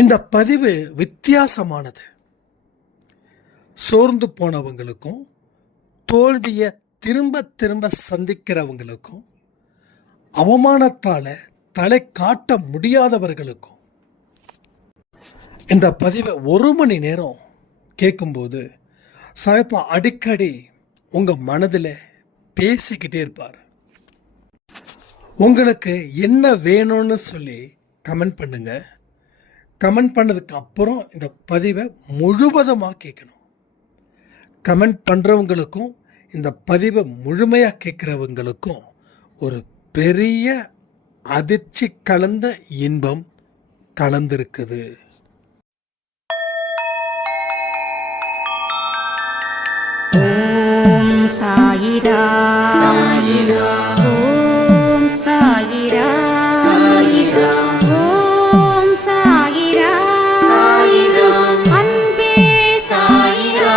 இந்த பதிவு வித்தியாசமானது. சோர்ந்து போனவங்களுக்கும் தோல்வியை திரும்ப திரும்ப சந்திக்கிறவங்களுக்கும் அவமானத்தால் தலை காட்ட முடியாதவர்களுக்கும் இந்த பதிவை 1 மணி நேரம் கேட்கும்போது சாயப்பா அடிக்கடி உங்கள் மனதில் பேசிக்கிட்டே இருப்பார். உங்களுக்கு என்ன வேணும்னு சொல்லி கமெண்ட் பண்ணுங்க. கமெண்ட் பண்ணதுக்கு அப்புறம் இந்த பதிவை முழுவதுமாக கேட்கணும். கமெண்ட் பண்ணுறவங்களுக்கும் இந்த பதிவை முழுமையாக கேட்குறவங்களுக்கும் ஒரு பெரிய அதிர்ச்சி கலந்த இன்பம் கலந்திருக்குது. ஓம் சாயிரா சாயிரா, ஓம் சாயிரா சாயிரா, ஓம் சாயிரா சாயிரா, அன்பே சாயிரா,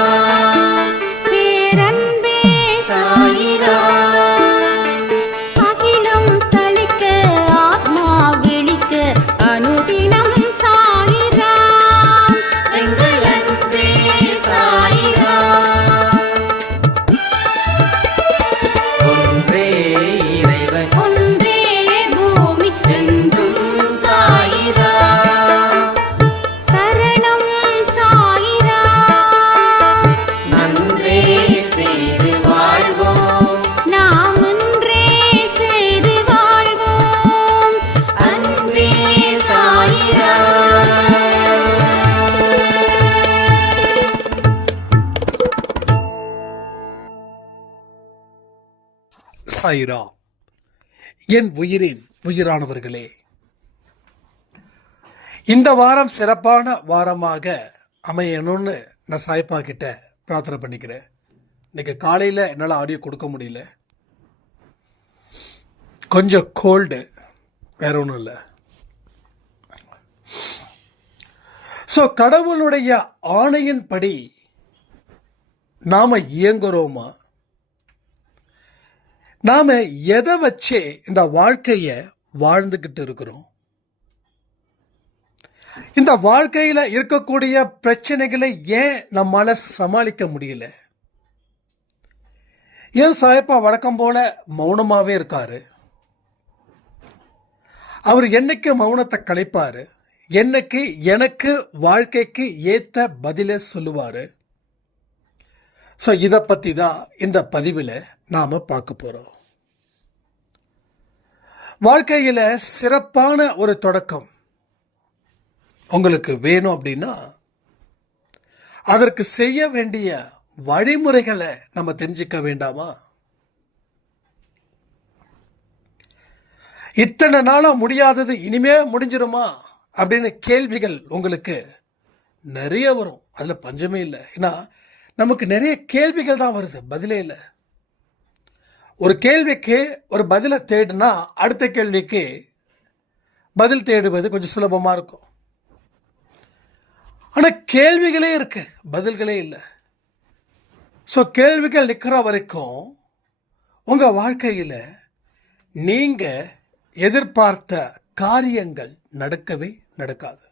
பேரன்பே சாயிரா, அகிலம் தளிக்க ஆத்மா விழிக்க அனுதினம் சாயிரா, எங்கள் அன்பே சாயிரா. ஒன்றே இறைவன், ஒன்றே பூமிக்கென்றும் சாயிரா, சரணம் சாயிரா, நன்றே செய்து வாழ்வோம், நாம் ஒன்றே செய்து வாழ்வோம், அன்பே சாயிரா. சாயிரா. என் உயிரின் உயிரானவர்களே, இந்த வாரம் சிறப்பான வாரமாக அமையணும்னு நான் சாய்ப்பா கிட்ட பிரார்த்தனை பண்ணிக்கிறேன். இன்னைக்கு காலையில் என்னால் ஆடியோ கொடுக்க முடியல, கொஞ்சம் கோல்டு, வேற ஒன்றும் இல்லை. ஸோ கடவுளுடைய ஆணையின்படி நாம் இயங்குறோமா? நாம் எதை வச்சே இந்த வாழ்க்கையை வாழ்ந்துக்கிட்டு இருக்கிறோம்? இந்த வாழ்க்கையில் இருக்கக்கூடிய பிரச்சனைகளை ஏன் நம்மால் சமாளிக்க முடியல? ஏன் சாயப்பா வழக்கம் போல மௌனமாகவே இருக்காரு? அவர் என்னைக்கு மௌனத்தை கலைப்பார்? என்னைக்கு எனக்கு வாழ்க்கைக்கு ஏற்ற பதிலை சொல்லுவார்? ஸோ இதை பற்றி தான் இந்த பதிவில் நாம் பார்க்க போகிறோம். வாழ்க்கையில் சிறப்பான ஒரு தொடக்கம் உங்களுக்கு வேணும் அப்படின்னா அதற்கு செய்ய வேண்டிய வழிமுறைகளை நம்ம தெரிஞ்சுக்க வேண்டாமா? இத்தனை நாளாக முடியாதது இனிமே முடிஞ்சிருமா அப்படின்னு கேள்விகள் உங்களுக்கு நிறைய வரும். அதில் பஞ்சமே இல்லை. ஏன்னா நமக்கு நிறைய கேள்விகள் தான் வருது, பதிலே இல்லை. ஒரு கேள்விக்கு ஒரு பதிலை தேடினா அடுத்த கேள்விக்கு பதில் தேடுவது கொஞ்சம் சுலபமாக இருக்கும். ஆனால் கேள்விகளே இருக்கு, பதில்களே இல்லை. ஸோ கேள்விகள் நிற்கிற வரைக்கும் உங்கள் வாழ்க்கையில் நீங்கள் எதிர்பார்த்த காரியங்கள் நடக்கவே நடக்காது.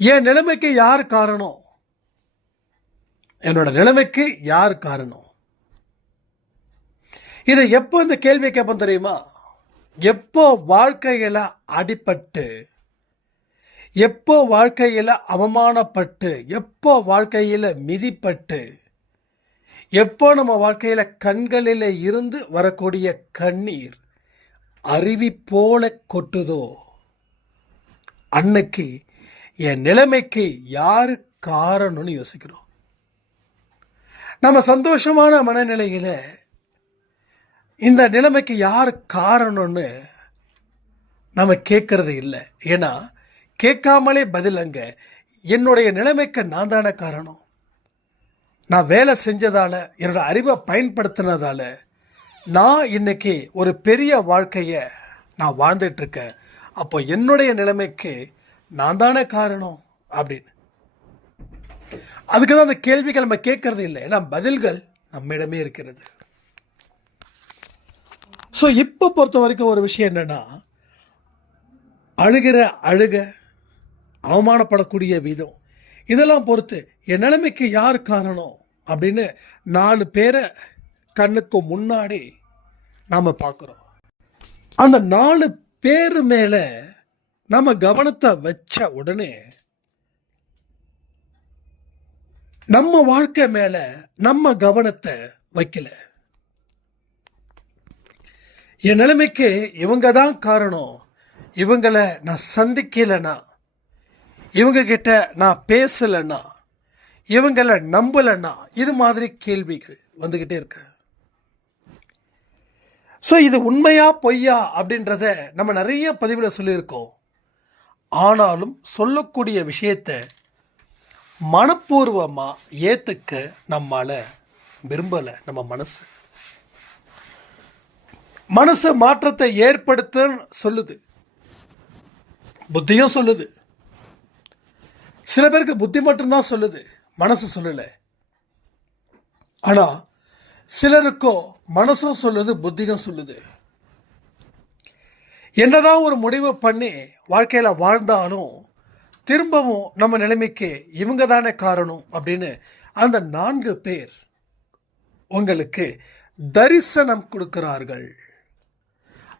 என் நிலைமைக்கு யார் காரணம்? என்னோட நிலைமைக்கு யார் காரணம்? இதை எப்போ இந்த கேள்வி கேட்போம் தெரியுமா? எப்போ வாழ்க்கையில் அடிபட்டு, எப்போ வாழ்க்கையில் அவமானப்பட்டு, எப்போ வாழ்க்கையில் மிதிப்பட்டு, எப்போ நம்ம வாழ்க்கையில் கண்களில் இருந்து வரக்கூடிய கண்ணீர் அருவி போல கொட்டுதோ அன்னைக்கு என் நிலைமைக்கு யார் காரணம்னு யோசிக்கிறோம். நம்ம சந்தோஷமான மனநிலையில் இந்த நிலைமைக்கு யார் காரணம்னு நம்ம கேட்கறது இல்லை. ஏன்னா கேட்காமலே பதிலங்க, என்னுடைய நிலைமைக்கு நான் தானே காரணம். நான் வேலை செஞ்சதால், என்னோட அறிவை பயன்படுத்தினதால நான் இன்னைக்கு ஒரு பெரிய வாழ்க்கையை நான் வாழ்ந்துட்டுருக்கேன். அப்போ என்னுடைய நிலைமைக்கு நான் தானே காரணம் அப்படின்னு. அதுக்கு தான் அந்த கேள்விகள் நம்ம கேட்கறது இல்லை. ஏன்னா பதில்கள் நம்மிடமே இருக்கிறது. ஸோ இப்போ பொறுத்த வரைக்கும் ஒரு விஷயம் என்னென்னா, அழுகிற அழுக அவமானப்படக்கூடிய விதம், இதெல்லாம் பொறுத்து என் நிலைமைக்கு யார் காரணம் அப்படின்னு 4 பேரை கண்ணுக்கு முன்னாடி நாம் பார்க்குறோம். அந்த 4 பேர் மேலே நம்ம கவனத்தை வச்ச உடனே நம்ம வாழ்க்கை மேலே நம்ம கவனத்தை வைக்கல. என் நிலைமைக்கு இவங்க தான் காரணம், இவங்களை நான் சந்திக்கலைன்னா, இவங்க கிட்ட நான் பேசலைன்னா, இவங்களை நம்பலைன்னா, இது மாதிரி கேள்விகள் வந்துக்கிட்டே இருக்கு. ஸோ இது உண்மையா பொய்யா அப்படின்றத நம்ம நிறைய பதிவில் சொல்லியிருக்கோம். ஆனாலும் சொல்லக்கூடிய விஷயத்தை மனப்பூர்வமாக ஏற்றுக்க நம்மால் விரும்பலை. நம்ம மனசு மாற்றத்தை ஏற்படுத்த சொல்லுது, புத்தியும் சொல்லுது. சில பேருக்கு புத்தி மட்டும்தான் சொல்லுது, மனசு சொல்லலை. ஆனால் சிலருக்கோ மனசும் சொல்லுது, புத்தியும் சொல்லுது. என்னதான் ஒரு முடிவு பண்ணி வாழ்க்கையில் வாழ்ந்தாலும் திரும்பவும் நம்ம நிலைமைக்கு இவங்க தானே காரணம் அப்படின்னு அந்த 4 பேர் உங்களுக்கு தரிசனம் கொடுக்கிறார்கள்.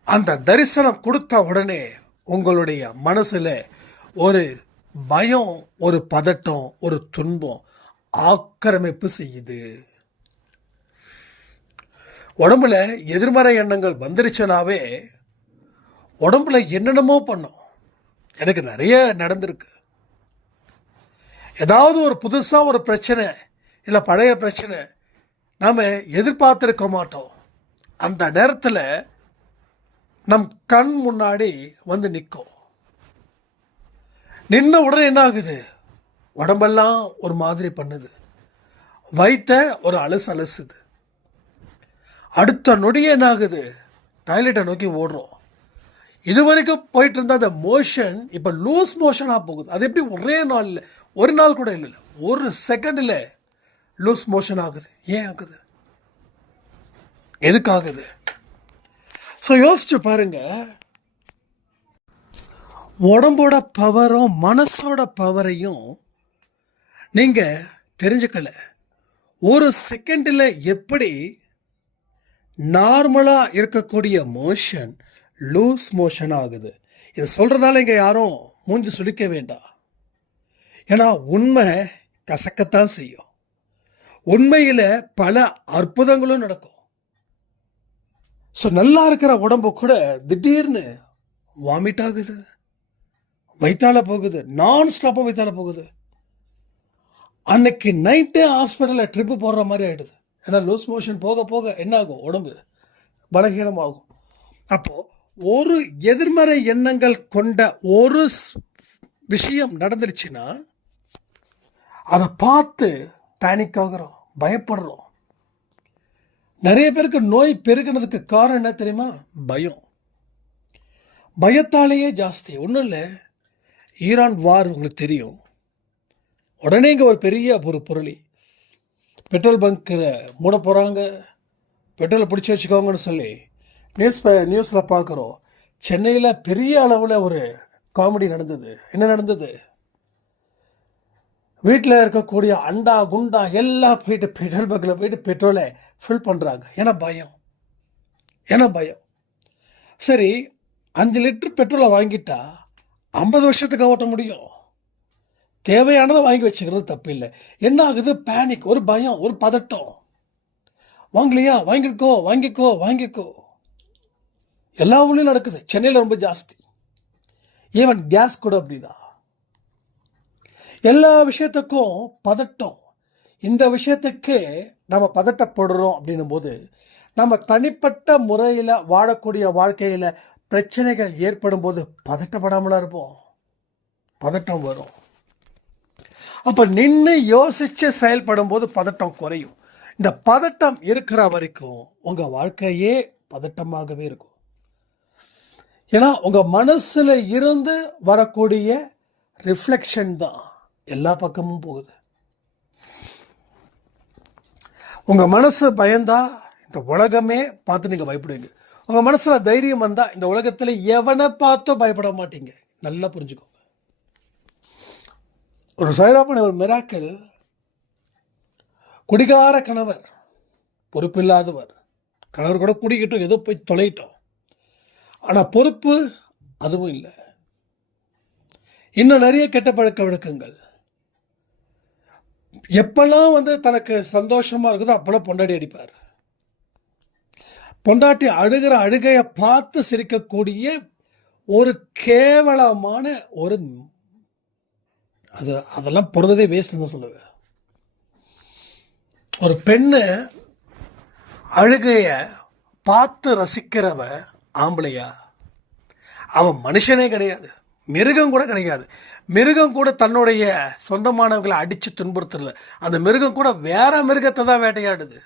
அந்த தரிசனம் கொடுத்த உடனே உங்களுடைய மனசில் ஒரு பயம், ஒரு பதட்டம், ஒரு துன்பம் ஆக்கிரமிப்பு செய்யுது. உடம்புல எதிர்மறை எண்ணங்கள் வந்துருச்சுனாவே உடம்புல என்னென்னமோ பண்ணும். எனக்கு நிறைய நடந்திருக்கு. ஏதாவது ஒரு புதுசாக ஒரு பிரச்சனை இல்லை பழைய பிரச்சனை நாம் எதிர்பார்த்துருக்க மாட்டோம். அந்த நேரத்தில் நம் கண் முன்னாடி வந்து நிற்கும். நின்ன உடனே என்ன ஆகுது? உடம்பெல்லாம் ஒரு மாதிரி பண்ணுது, வயிற்ற ஒரு அலசுது. அடுத்த நொடியே என்ன ஆகுது? டாய்லெட்டை நோக்கி ஓடுறோம். இது வரைக்கும் போயிட்டு இருந்த அந்த மோஷன் இப்போ லூஸ் மோஷனாக போகுது. அது எப்படி ஒரே நாளில், ஒரு நாள் கூட இல்லை, ஒரு செகண்டில் லூஸ் மோஷன் ஆகுது. ஏன் ஆகுது? எதுக்காகுது? ஸோ யோசிச்சு பாருங்க. உடம்போட பவரும் மனசோட பவரையும் நீங்கள் தெரிஞ்சுக்கல. ஒரு செகண்டில் எப்படி நார்மலாக இருக்கக்கூடிய மோஷன் லூஸ் மோஷன் ஆகுது. இதை சொல்கிறதால இங்கே யாரும் மூஞ்சி சுளிக்க வேண்டாம். ஏன்னா உண்மை கசக்கத்தான் செய்யும். உண்மையில் பல அற்புதங்களும் நடக்கும். ஸோ நல்லா இருக்கிற உடம்பு கூட திடீர்னு வாமிட் ஆகுது, வயிற்றால போகுது, நான் ஸ்டாப்பாக வயிற்றால போகுது. அன்னைக்கு நைட்டே ஹாஸ்பிட்டலில் ட்ரிப்பு போடுற மாதிரி ஆகிடுது. ஏன்னா லூஸ் மோஷன் போக போக என்ன ஆகும்? உடம்பு பலகீனமாகும். அப்போது ஒரு எதிர்மறை எண்ணங்கள் கொண்ட ஒரு விஷயம் நடந்துருச்சுன்னா அதை பார்த்து பேனிக் ஆகிறோம், பயப்படுறோம். நிறைய பேருக்கு நோய் பெருகினதுக்கு காரணம் என்ன தெரியுமா? பயம். பயத்தாலேயே ஜாஸ்தி. ஒன்றும் இல்லை, ஈரான் வார் உங்களுக்கு தெரியும். உடனே இங்கே ஒரு பெரிய பொருளி பெட்ரோல் பங்க்கில் மூட போகிறாங்க, பெட்ரோலை பிடிச்சி வச்சுக்கோங்கன்னு சொல்லி நியூஸில் பார்க்குறோம். சென்னையில் பெரிய அளவில் ஒரு காமெடி நடந்தது. என்ன நடந்தது? வீட்டில் இருக்கக்கூடிய அண்டா குண்டா எல்லாம் போயிட்டு பெட்ரோல் பங்கில் போயிட்டு பெட்ரோலை ஃபில் பண்ணுறாங்க. ஏன்னா பயம். சரி, 5 லிட்டர் பெட்ரோலை வாங்கிட்டா 50 வருஷத்துக்கு ஓட்ட முடியும். தேவையானதை வாங்கி வச்சுக்கிறது தப்பு இல்லை. என்ன ஆகுது? பேனிக், ஒரு பயம், ஒரு பதட்டம். வாங்கலையா? வாங்கிக்கோ. எல்லா ஊர்லையும் நடக்குது. சென்னையில் ரொம்ப ஜாஸ்தி. ஈவன் கேஸ் கூட அப்படிதான். எல்லா விஷயத்துக்கும் பதட்டம். இந்த விஷயத்துக்கு நம்ம பதட்டப்படுறோம் அப்படின்னும் போது நம்ம தனிப்பட்ட முறையில் வாழக்கூடிய வாழ்க்கையில் பிரச்சனைகள் ஏற்படும் போது பதட்டப்படாமலாம் இருப்போம். பதட்டம் வரும். அப்போ நின்று யோசித்து செயல்படும் போது பதட்டம் குறையும். இந்த பதட்டம் இருக்கிற வரைக்கும் உங்கள் வாழ்க்கையே பதட்டமாகவே இருக்கும். ஏன்னா உங்கள் மனசில் இருந்து வரக்கூடிய ரிஃப்ளெக்ஷன் தான் எல்லா பக்கமும் போகுது. உங்கள் மனசு பயந்தா இந்த உலகமே பார்த்து நீங்கள் பயப்படுவீங்க. உங்கள் மனசில் தைரியம் வந்தால் இந்த உலகத்தில் எவனை பார்த்தும் பயப்பட மாட்டீங்க. நல்லா புரிஞ்சுக்கோங்க. ஒரு சாய்ராமன் ஒரு மிராக்கிள். குடிகார கணவர், பொறுப்பில்லாதவர், கணவர் கூட குடிக்கிட்டோம், ஏதோ போய் தொலையிட்டோம், ஆனால் பொறுப்பு அதுவும் இல்லை. இன்னும் நிறைய கெட்ட பழக்க வழக்கங்கள். எப்பெல்லாம் தனக்கு சந்தோஷமாக இருக்குதோ அப்போல்லாம் பொண்டாட்டி அடிப்பார். பொண்டாட்டி அழுகிற அழுகையை பார்த்து சிரிக்கக்கூடிய ஒரு கேவலமான ஒரு அதெல்லாம் பிறந்ததே வேஸ்ட்னு தான் சொல்லுவேன். ஒரு பெண்ணு அழுகைய பார்த்து ரசிக்கிறவ ஆம்பளையா? அவன் மனுஷனே கிடையாது, மிருகம் கூட கிடையாது. மிருகம் கூட தன்னுடைய சொந்தமானவர்களை அடித்து துன்புறுத்தல. அந்த மிருகம் கூட வேற மிருகத்தை தான் வேட்டையாடுது.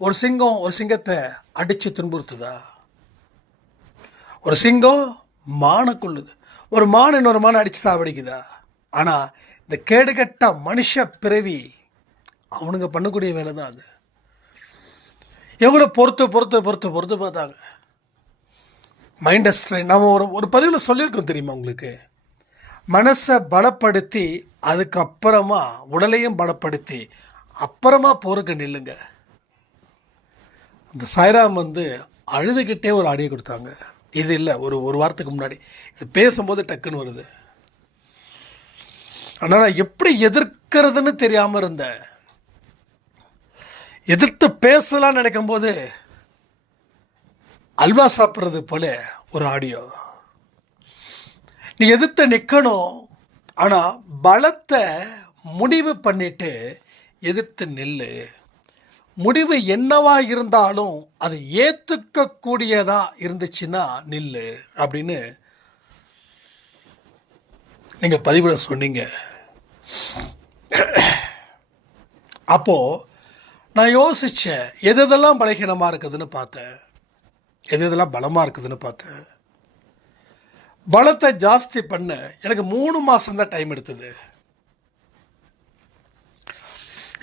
ஒரு சிங்கம் ஒரு சிங்கத்தை அடித்து துன்புறுத்துதா? ஒரு சிங்கம் மானை கொள்ளுது, ஒரு மான் இன்னொரு மானை அடித்து சாவடிக்குதா? ஆனால் இந்த கேடுகட்ட மனுஷ பிறவி அவனுங்க பண்ணக்கூடிய வேலை தான் அது. எவ்வளோ பொறுத்து பொறுத்து பொறுத்து பொறுத்து பார்த்தாங்க. மைண்டை ஸ்ட்ரெயின் நம்ம ஒரு பதிவில் சொல்லியிருக்கோம் தெரியுமா உங்களுக்கு? மனசை பலப்படுத்தி அதுக்கப்புறமா உடலையும் பலப்படுத்தி அப்புறமா போருக்கு நில்லுங்க. அந்த சாய்ராம் அழுதுகிட்டே ஒரு ஆடியோ கொடுத்தாங்க. இது இல்லை, ஒரு வாரத்துக்கு முன்னாடி. இது பேசும்போது டக்குன்னு வருது. ஆனால் நான் எப்படி எதிர்க்கிறதுன்னு தெரியாமல் இருந்தேன். எதிர்த்து பேசலாம்னு நினைக்கும் போது அல்வா சாப்பிட்றது போல ஒரு ஆடியோ. நீ எதிர்த்து நிற்கணும், ஆனால் பலத்தை முடிவு பண்ணிட்டு எதிர்த்து நில்லு. முடிவு என்னவா இருந்தாலும் அது ஏற்றுக்கக்கூடியதா இருந்துச்சுன்னா நில்லு அப்படின்னு நீங்கள் பதிவிட சொன்னீங்க. அப்போது நான் யோசித்தேன், எதெல்லாம் பலகீனமாக இருக்குதுன்னு பார்த்தேன், எதெல்லாம் பலமாக இருக்குதுன்னு பார்த்தேன். பலத்தை ஜாஸ்தி பண்ண எனக்கு 3 மாதம்தான் டைம் எடுத்தது.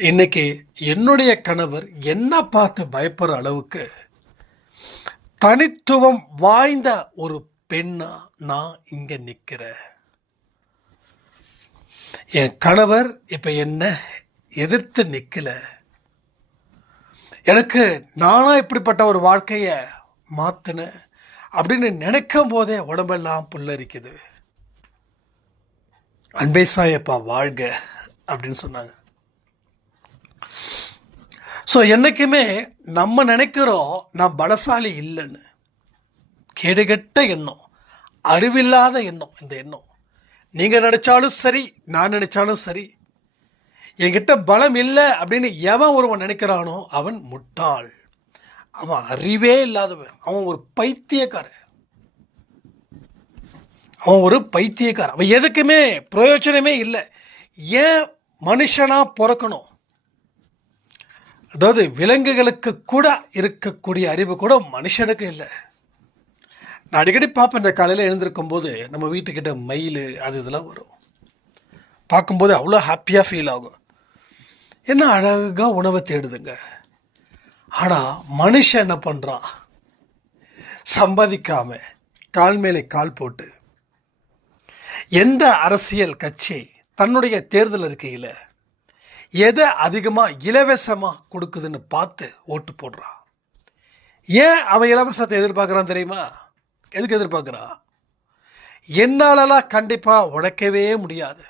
இன்னைக்கு என்னுடைய கணவர் என்ன பார்த்து பயப்படுற அளவுக்கு தனித்துவம் வாய்ந்த ஒரு பெண்ணா நான் இங்கே நிற்கிறேன். என் கணவர் இப்போ என்ன எதிர்த்து நிற்கல. எனக்கு நானா இப்படிப்பட்ட ஒரு வாழ்க்கையை மாற்றினேன் அப்படின்னு நினைக்கும் போதே உடம்பெல்லாம் புல்லரிக்குது. அன்பே சாயப்பா வாழ்க அப்படின்னு சொன்னாங்க. ஸோ என்றைக்குமே நம்ம நினைக்கிறோம் நான் பலசாலி இல்லைன்னு. கேடுகெட்ட எண்ணம், அறிவில்லாத எண்ணம். இந்த எண்ணம் நீங்கள் நினைச்சாலும் சரி, நான் நினைச்சாலும் சரி, என்கிட்ட பலம் இல்லை அப்படின்னு எவன் ஒருவன் நினைக்கிறானோ அவன் முட்டாள், அவன் அறிவே இல்லாதவன், அவன் ஒரு பைத்தியக்காரன், அவன் எதுக்குமே பிரயோஜனமே இல்லை. ஏன் மனுஷனாக பிறக்கணும்? அதாவது விலங்குகளுக்கு கூட இருக்கக்கூடிய அறிவு கூட மனுஷனுக்கு இல்லை. நான் அடிக்கடி பார்ப்பேன், இந்த காலையில் எழுந்திருக்கும் போது நம்ம வீட்டுக்கிட்ட மயில் இதெல்லாம் வரும். பார்க்கும்போது அவ்வளோ ஹாப்பியாக ஃபீல் ஆகும். என்ன அழகாக உணவை தேடுதுங்க. ஆனால் மனுஷன் என்ன பண்ணுறான்? சம்பாதிக்காம கால் மேலே கால் போட்டு எந்த அரசியல் கட்சி தன்னுடைய தேர்தல் இருக்கையில் எதை அதிகமாக இலவசமாக கொடுக்குதுன்னு பார்த்து ஓட்டு போடுறான். ஏன் அவன் இலவசத்தை எதிர்பார்க்குறான் தெரியுமா? எதுக்கு எதிர்பார்க்குறான்? என்னாலலாம் கண்டிப்பாக உழைக்கவே முடியாது,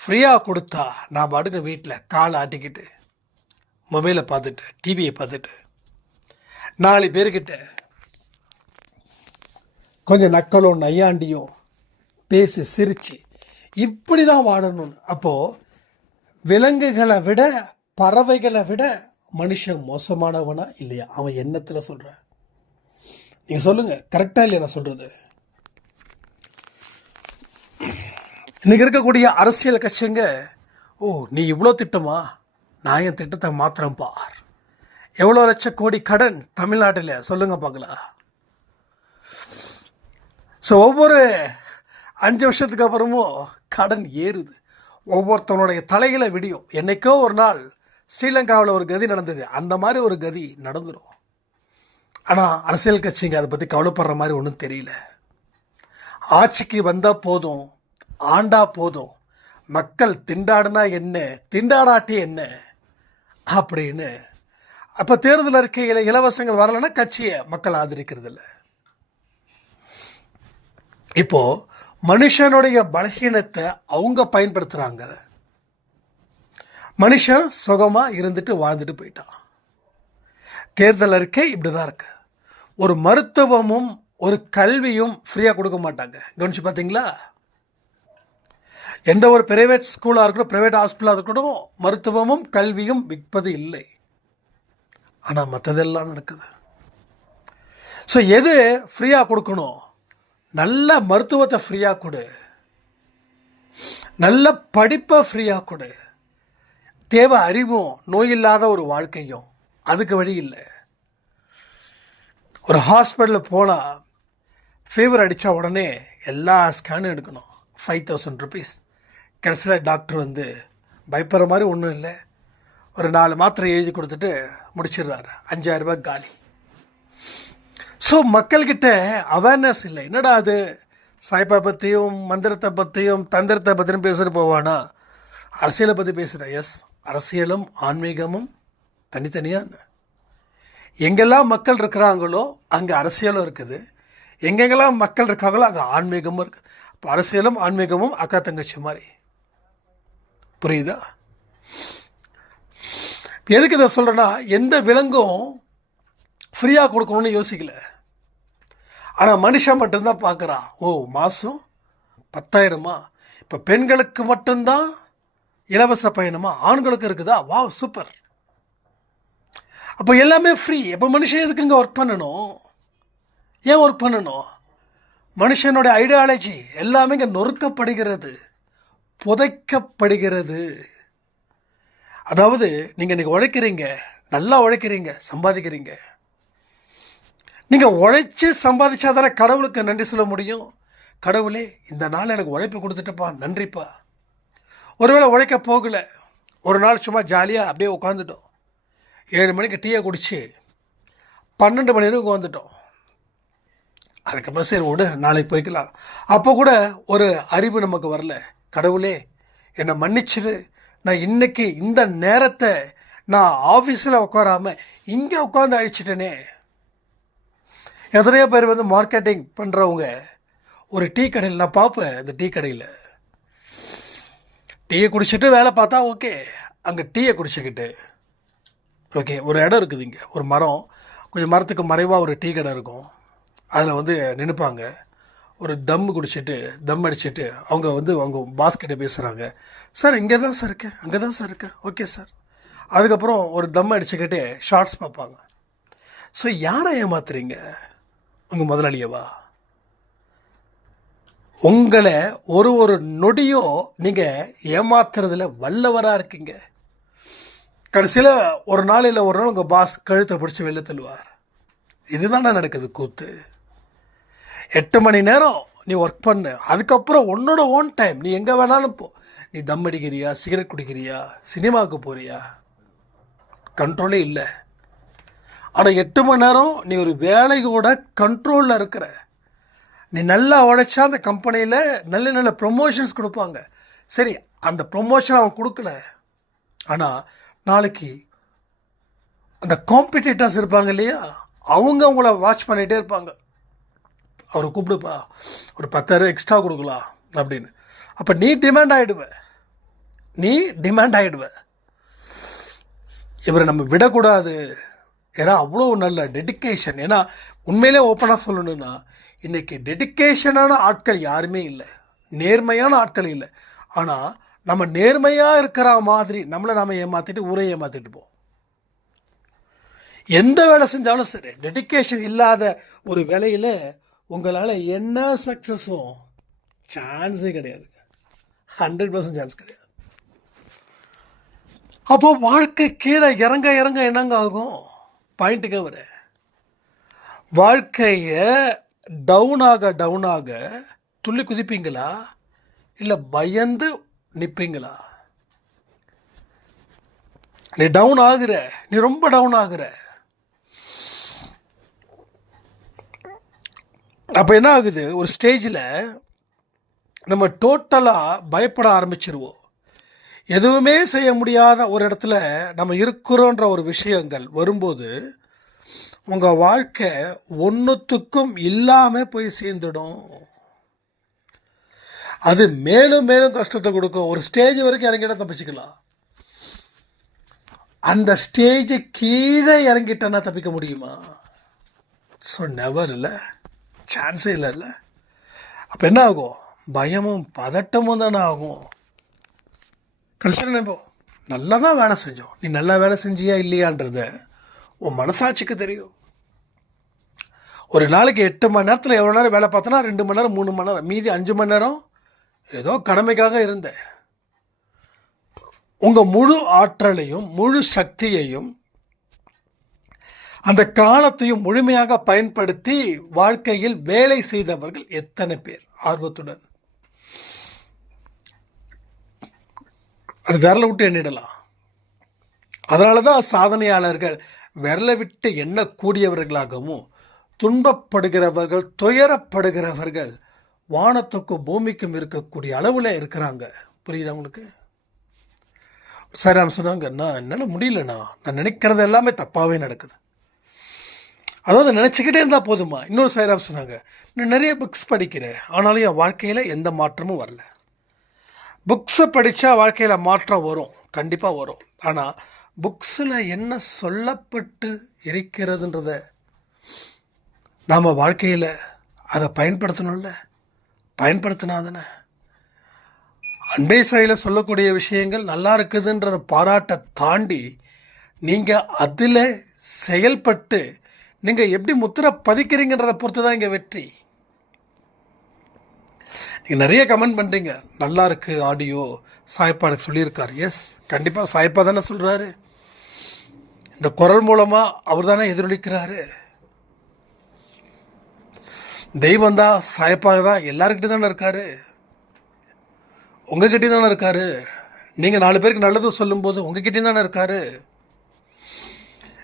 ஃப்ரீயாக கொடுத்தா நான் பாட்டுக்கு வீட்டில் காலை ஆட்டிக்கிட்டு மொபைலை பார்த்துட்டு டிவியை பார்த்துட்டு 4 பேர்கிட்ட கொஞ்சம் நக்கலும் நையாண்டியும் பேசி சிரித்து இப்படி தான் வாழணும்னு. அப்போது விலங்குகளை விட பறவைகளை விட மனுஷன் மோசமானவனா இல்லையா? அவன் எண்ணத்தில் சொல்கிறேன். நீங்கள் சொல்லுங்கள், கரெக்டாக இல்லையா நான் சொல்கிறது? இன்றைக்கி இருக்கக்கூடிய அரசியல் கட்சிங்க, ஓ நீ இவ்வளோ திட்டமா, நான் என் திட்டத்தை மாத்திரம் பார். எவ்வளோ லட்சம் கோடி கடன் தமிழ்நாட்டில் சொல்லுங்கள் பார்க்கலாம். ஸோ ஒவ்வொரு 5 வருஷத்துக்கு அப்புறமும் கடன் ஏறுது. ஒவ்வொருத்தவனுடைய தலைகளை விடியும். என்றைக்கோ ஒரு நாள் ஸ்ரீலங்காவில் ஒரு கதி நடந்தது, அந்த மாதிரி ஒரு கதி நடந்துடும். ஆனால் அரசியல் கட்சிங்க அதை பற்றி கவலைப்படுற மாதிரி ஒன்றும் தெரியல. ஆட்சிக்கு வந்தால் போதும், ஆண்டா போதும், மக்கள் திண்டாடுனா என்ன, திண்டாடாட்டி என்ன அப்படின்னு. அப்போ தேர்தல் அறிக்கையில் இலவசங்கள் வரலைன்னா கட்சியை மக்கள் ஆதரிக்கிறது இல்லை. இப்போ மனுஷனுடைய பலகீனத்தை அவங்க பயன்படுத்துகிறாங்க. மனுஷன் சுகமாக இருந்துட்டு வாழ்ந்துட்டு போயிட்டான். தேர்தல் அறிக்கை இப்படி தான் இருக்கு. ஒரு மருத்துவமும் ஒரு கல்வியும் ஃப்ரீயாக கொடுக்க மாட்டாங்க. கவனிச்சு பார்த்தீங்களா? எந்த ஒரு பிரைவேட் ஸ்கூலாக இருக்கட்டும், பிரைவேட் ஹாஸ்பிட்டலாக இருக்கட்டும், மருத்துவமும் கல்வியும் விற்பது இல்லை. ஆனால் மற்றதெல்லாம் நடக்குது. ஸோ எது ஃப்ரீயாக கொடுக்கணும்? நல்ல மருத்துவத்தை ஃப்ரீயாக கொடு, நல்ல படிப்பை ஃப்ரீயாக கொடு, தேவை அறிவும் நோயில்லாத ஒரு வாழ்க்கையும். அதுக்கு வழி இல்லை. ஒரு ஹாஸ்பிட்டலில் போனால் ஃபீவர் அடித்தா உடனே எல்லா ஸ்கேனும் எடுக்கணும், 5000 rupees. கடைசியில் டாக்டர் வந்து பயப்படுற மாதிரி ஒன்றும் இல்லை, ஒரு 4 மாத்திரை எழுதி கொடுத்துட்டு முடிச்சிடுறாரு, 5000 ரூபாய் காலி. ஸோ மக்கள்கிட்ட அவேர்னஸ் இல்லை. என்னடா அது சாய்பா பற்றியும் மந்திரத்தை பற்றியும் தந்திரத்தை பற்றியும் பேசுகிட்டு போவானா? அரசியலை பற்றி பேசுகிறேன். எஸ், அரசியலும் ஆன்மீகமும் தனித்தனியாக. எங்கெல்லாம் மக்கள் இருக்கிறாங்களோ அங்கே அரசியலும் இருக்குது, எங்கெங்கெல்லாம் மக்கள் இருக்காங்களோ அங்கே ஆன்மீகமும் இருக்குது. இப்போ அரசியலும் ஆன்மீகமும் அக்கா தங்கச்சி மாதிரி. புரியுதா? எதுக்கு இதை சொல்கிறேன்னா, எந்த விலங்கும் ஃப்ரீயாக கொடுக்கணும்னு யோசிக்கல. ஆனால் மனுஷன் மட்டும்தான் பார்க்குறான். ஓ, மாதம் 10,000மா? இப்போ பெண்களுக்கு மட்டும்தான் இலவச பயணமா? ஆண்களுக்கு இருக்குதா? வா, சூப்பர். அப்போ எல்லாமே ஃப்ரீ. அப்போ மனுஷன் எதுக்கு இங்கே ஒர்க் பண்ணணும்? ஏன் ஒர்க் பண்ணணும்? மனுஷனுடைய ஐடியாலஜி எல்லாமே இங்கே நொறுக்கப்படுகிறது, புதைக்கப்படுகிறது. அதாவது நீங்கள் இன்றைக்கி உழைக்கிறீங்க, நல்லா உழைக்கிறீங்க, சம்பாதிக்கிறீங்க. நீங்கள் உழைச்சி சம்பாதிச்சா தானே கடவுளுக்கு நன்றி சொல்ல முடியும். கடவுளே, இந்த நாள் எனக்கு உழைப்பு கொடுத்துட்டப்பா, நன்றிப்பா. ஒருவேளை உழைக்க போகலை, ஒரு நாள் சும்மா ஜாலியாக அப்படியே உட்காந்துட்டோம், 7 மணிக்கு டீயை குடித்து 12 மணி வரைக்கும் உட்காந்துட்டோம். அதுக்கப்புறம் சரி விடு, நாளைக்கு போய்க்கலாம். அப்போ கூட ஒரு அறிவு நமக்கு வரல, கடவுளே என்னை மன்னிச்சிடு, நான் இன்னைக்கு இந்த நேரத்தை நான் ஆஃபீஸில் உட்காராம இங்கே உட்காந்து அழிச்சிட்டேனே. எத்தனையோ பேர் வந்து மார்க்கெட்டிங் பண்ணுறவங்க ஒரு டீ கடையில் நான் பார்ப்பேன். அந்த டீ கடையில் டீயை குடிச்சிட்டு வேலை பார்த்தா ஓகே, அங்கே டீயை குடிச்சிக்கிட்டு ஓகே, ஒரு இடம் இருக்குது இங்கே, ஒரு மரம், கொஞ்சம் மரத்துக்கு மறைவாக ஒரு டீ கடை இருக்கும். அதில் வந்து நினைப்பாங்க, ஒரு தம் குடிச்சிட்டு தம் அடிச்சுட்டு அவங்க வந்து அவங்க பாஸ்கிட்ட பேசுகிறாங்க. சார் இங்கே தான் சார் இருக்கேன், அங்கே தான் சார் இருக்கேன், ஓகே சார். அதுக்கப்புறம் ஒரு தம் அடிச்சுக்கிட்டு ஷார்ட்ஸ் பார்ப்பாங்க. ஸோ யாரை ஏமாத்துறீங்க? உங்கள் முதலாளியவா? உங்களை ஒரு ஒரு நொடியும் நீங்கள் ஏமாத்துறதுல வல்லவராக இருக்கீங்க. கடைசியில் ஒரு நாள் இல்லை ஒரு நாள் உங்கள் பாஸ் கழுத்தை பிடிச்சி வெளில தள்ளுவார். இதுதானே நடக்குது கூத்து. 8 மணி நேரம் நீ ஒர்க் பண்ணு, அதுக்கப்புறம் உன்னோட ஓன் டைம், நீ எங்கே வேணாலும் போ. நீ தம் அடிக்கிறியா, சிகரெட் குடிக்கிறியா, சினிமாவுக்கு போறியா, கண்ட்ரோலே இல்லை. ஆனால் 8 மணி நேரம் நீ ஒரு வேலையோட கண்ட்ரோலில் இருக்கிற. நீ நல்லா உழைச்சா அந்த கம்பெனியில் நல்ல நல்ல ப்ரொமோஷன்ஸ் கொடுப்பாங்க. சரி, அந்த ப்ரொமோஷன் அவன் கொடுக்கல, ஆனால் நாளைக்கு அந்த காம்படிட்டர்ஸ் இருப்பாங்க இல்லையா, அவங்க உங்களை வாட்ச் பண்ணிகிட்டே இருப்பாங்க. அவரை கூப்பிடுப்பா, ஒரு 10,000 எக்ஸ்ட்ரா கொடுக்கலாம் அப்படின்னு. அப்போ நீ டிமாண்ட் ஆகிடுவ. இவரை நம்ம விடக்கூடாது, ஏன்னா அவ்வளோ நல்ல டெடிக்கேஷன். ஏன்னா உண்மையிலே ஓப்பனாக சொல்லணும்னா இன்றைக்கி டெடிக்கேஷனான ஆட்கள் யாருமே இல்லை, நேர்மையான ஆட்கள் இல்லை. ஆனால் நம்ம நேர்மையாக இருக்கிற மாதிரி நம்மளை நாம் ஏமாற்றிட்டு ஊரை ஏமாற்றிட்டு போவோம். எந்த வேலை செஞ்சாலும் சரி, டெடிக்கேஷன் இல்லாத ஒரு வேலையில் உங்களால் என்ன சக்ஸஸும் சான்ஸே கிடையாதுங்க. 100% சான்ஸ் கிடையாது. அப்போது வாழ்க்கை கீழே இறங்க இறங்க என்னங்க ஆகும்? பாயிண்ட்டுக்கே வர வாழ்க்கையை டவுனாக துள்ளி குதிப்பீங்களா, இல்லை பயந்து நிற்பீங்களா? நீ டவுன் ஆகுற, நீ ரொம்ப டவுன் ஆகுற. அப்போ என்ன ஆகுது, ஒரு ஸ்டேஜில் நம்ம டோட்டலாக பயப்பட ஆரம்பிச்சிருவோம். எதுவுமே செய்ய முடியாத ஒரு இடத்துல நம்ம இருக்கிறோன்ற ஒரு விஷயங்கள் வரும்போது உங்கள் வாழ்க்கை ஒன்றுத்துக்கும் இல்லாமல் போய் சேர்ந்துடும். அது மேலும் மேலும் கஷ்டத்தை கொடுக்கும். ஒரு ஸ்டேஜ் வரைக்கும் இறங்கிட்ட தப்பிச்சுக்கலாம். அந்த ஸ்டேஜ் கீழே இறங்கிட்டேன்னா தப்பிக்க முடியுமா? ஸோ நெவர், இல்லை, சான்ஸே இல்லை. அப்போ என்ன ஆகும்? பயமும் பதட்டமும் தானே ஆகும். கடைசியில் நினைப்போம், நல்லா தான் வேலை செஞ்சோம். நீ நல்லா வேலை செஞ்சியா இல்லையான்றத உன் மனசாட்சிக்கு தெரியும். ஒரு நாளைக்கு 8 மணி நேரத்தில் எவ்வளோ நேரம் வேலை பார்த்தோன்னா 2 மணி நேரம் 3 மணி நேரம், மீதி 5 மணி நேரம் ஏதோ கடமைக்காக இருந்தேன். உங்கள் முழு ஆற்றலையும் முழு சக்தியையும் அந்த காலத்தையும் முழுமையாக பயன்படுத்தி வாழ்க்கையில் வேலை செய்தவர்கள் எத்தனை பேர் ஆர்வத்துடன்? அது விரலை விட்டு எண்ணிடலாம். அதனால தான் சாதனையாளர்கள் விரலை விட்டு எண்ணக்கூடியவர்களாகவும் துன்பப்படுகிறவர்கள் துயரப்படுகிறவர்கள் வானத்துக்கும் பூமிக்கும் இருக்கக்கூடிய அளவில் இருக்கிறாங்க. புரியுதா உங்களுக்கு? சார் சொன்னாங்க, நான் என்னால் முடியலண்ணா, நான் நினைக்கிறது எல்லாமே தப்பாகவே நடக்குது. அதாவது நினச்சிக்கிட்டே இருந்தால் போதுமா? இன்னொரு சாய்ராம் சொன்னாங்க, நான் நிறைய புக்ஸ் படிக்கிறேன், ஆனாலும் என் வாழ்க்கையில் எந்த மாற்றமும் வரல. புக்ஸை படித்தா வாழ்க்கையில் மாற்றம் வரும், கண்டிப்பாக வரும். ஆனால் புக்ஸில் என்ன சொல்லப்பட்டு இருக்கிறதுன்றத நாம் வாழ்க்கையில் அதை பயன்படுத்தணும்ல. பயன்படுத்தினாதானே அன்பே சாயில் சொல்லக்கூடிய விஷயங்கள் நல்லா இருக்குதுன்றதை பாராட்ட தாண்டி நீங்கள் அதில் செயல்பட்டு நீங்கள் எப்படி முத்திரை பதிக்கிறீங்கன்றதை பொறுத்து தான் இங்கே வெற்றி. நீங்கள் நிறைய கமெண்ட் பண்ணுறீங்க, நல்லா இருக்குது ஆடியோ, சாய்ப்பா எனக்கு சொல்லியிருக்கார். எஸ், கண்டிப்பாக சாய்ப்பா தானே சொல்கிறாரு. இந்த குரல் மூலமாக அவர் தானே எதிரொலிக்கிறாரு. தெய்வம் தான், சாய்ப்பாக தான் எல்லாருக்கிட்ட தானே இருக்காரு, உங்ககிட்டே தானே இருக்காரு. நீங்கள் 4 பேருக்கு நல்லது சொல்லும்போது உங்ககிட்டே தானே இருக்காரு.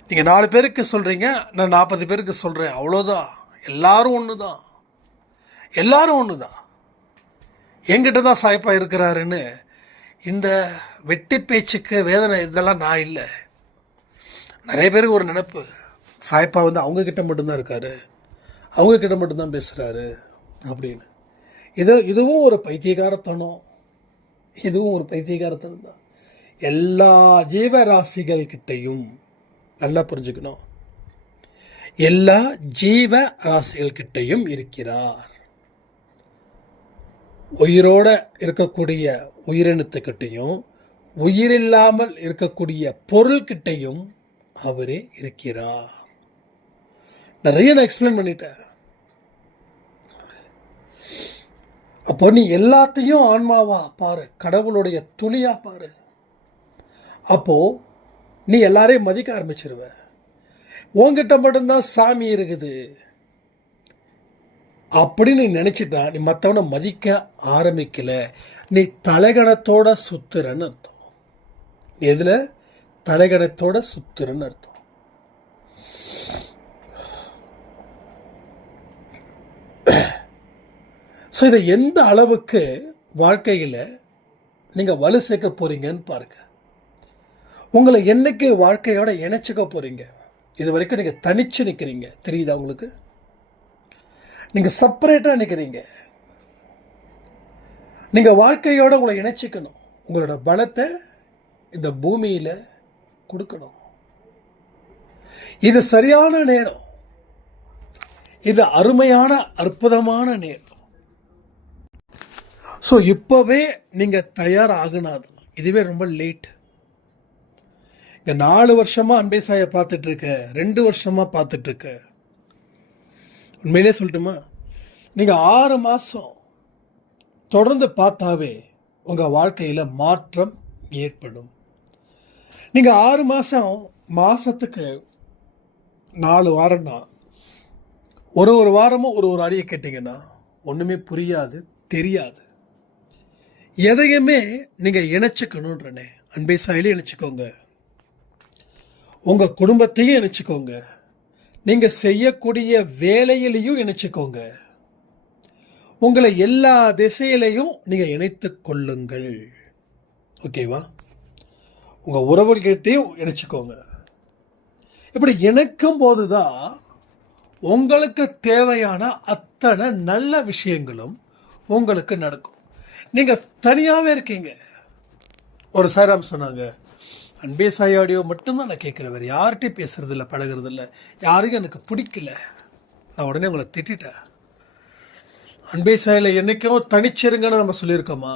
நீங்கள் 4 பேருக்கு சொல்கிறீங்க, நான் 40 பேருக்கு சொல்கிறேன், அவ்வளோதான். எல்லாரும் ஒன்று தான், எல்லாரும் ஒன்று தான். என்கிட்ட தான் சாய்ப்பா இருக்கிறாருன்னு இந்த வெட்டி பேச்சுக்கு வேதனை இதெல்லாம் நான் இல்லை. நிறைய பேருக்கு ஒரு நினைப்பு, சாய்ப்பா வந்து அவங்கக்கிட்ட மட்டும்தான் இருக்காரு, அவங்கக்கிட்ட மட்டும்தான் பேசுகிறாரு அப்படின்னு. இதுவும் ஒரு பைத்தியகாரத்தனம், இதுவும் ஒரு பைத்தியகாரத்தனம் தான். எல்லா ஜீவராசிகள்கிட்டையும் நல்லா புரிஞ்சுக்கணும், எல்லா ஜீவ ராசிகள்கிட்டையும் இருக்கிறார். உயிரோட இருக்கக்கூடிய உயிரினத்துக்கிட்டையும் உயிரில்லாமல் இருக்கக்கூடிய பொருள்கிட்டையும் அவரே இருக்கிறார். நிறைய நான் எக்ஸ்பிளைன் பண்ணிட்டேன். அப்போ நீ எல்லாத்தையும் ஆன்மாவா பாரு, கடவுளுடைய துளியா பாரு. அப்போ நீ எல்லாரையும் மதிக்க ஆரம்பிச்சிருவ. உன்கிட்ட மட்டும்தான் சாமி இருக்குது அப்படின்னு நீ நினைச்சிட்டா நீ மற்றவனை மதிக்க ஆரம்பிக்கல. நீ தலைகணத்தோட சுத்துறன்னு அர்த்தம். நீ எதுல தலைகணத்தோட சுத்துறன்னு அர்த்தம். ஸோ இதை எந்த அளவுக்கு வாழ்க்கையில் நீங்கள் வலு சேர்க்க போகிறீங்கன்னு பாருங்கள். உங்களை என்னைக்கு வாழ்க்கையோட இணைச்சிக்க போகிறீங்க? இது வரைக்கும் நீங்கள் தனிச்சு நிற்கிறீங்க, தெரியுதா உங்களுக்கு? நீங்கள் செப்பரேட்டாக நிற்கிறீங்க. நீங்கள் வாழ்க்கையோடு உங்களை இணைச்சிக்கணும். உங்களோட பலத்தை இந்த பூமியில் கொடுக்கணும். இது சரியான நேரம், இது அருமையான அற்புதமான நேரம். ஸோ இப்போவே நீங்கள் தயாராகுனாது, இதுவே ரொம்ப லேட். இங்கே 4 வருஷமாக அன்பே சாயை பார்த்துட்ருக்க, 2 வருஷமாக பார்த்துட்ருக்க, உண்மையிலே சொல்லட்டுமா, நீங்கள் 6 மாதம் தொடர்ந்து பார்த்தாவே உங்கள் வாழ்க்கையில் மாற்றம் ஏற்படும். நீங்கள் 6 மாதம், மாதத்துக்கு 4 வாரம்னா ஒரு வாரமும் ஒரு அடியை கேட்டிங்கன்னா ஒன்றுமே புரியாது, தெரியாது. எதையுமே நீங்கள் இணைச்சிக்கணுன்றனே. அன்பே சாயிலே இணைச்சிக்கோங்க, உங்கள் குடும்பத்தையும் இணைச்சிக்கோங்க, நீங்கள் செய்யக்கூடிய வேலையிலையும் இணைச்சிக்கோங்க, உங்களை எல்லா திசையிலையும் நீங்கள் இணைத்து கொள்ளுங்கள். ஓகேவா? உங்கள் உறவுகிட்டையும் இணைச்சிக்கோங்க. இப்படி இணைக்கும் போது தான் உங்களுக்கு தேவையான அத்தனை நல்ல விஷயங்களும் உங்களுக்கு நடக்கும். நீங்கள் தனியாகவே இருக்கீங்க. ஒரு சாராம் சொன்னாங்க, அன்பே சாய் ஆடியோ மட்டும்தான் நான் கேட்குறேன், வேறு யார்கிட்டையும் பேசுகிறதில்ல, பழகிறதில்ல, யாருக்கும் எனக்கு பிடிக்கல. நான் உடனே உங்களை திட்டேன். அன்பே சாயில் என்றைக்கும் தனிச்சிருங்கன்னு நம்ம சொல்லியிருக்கோமா?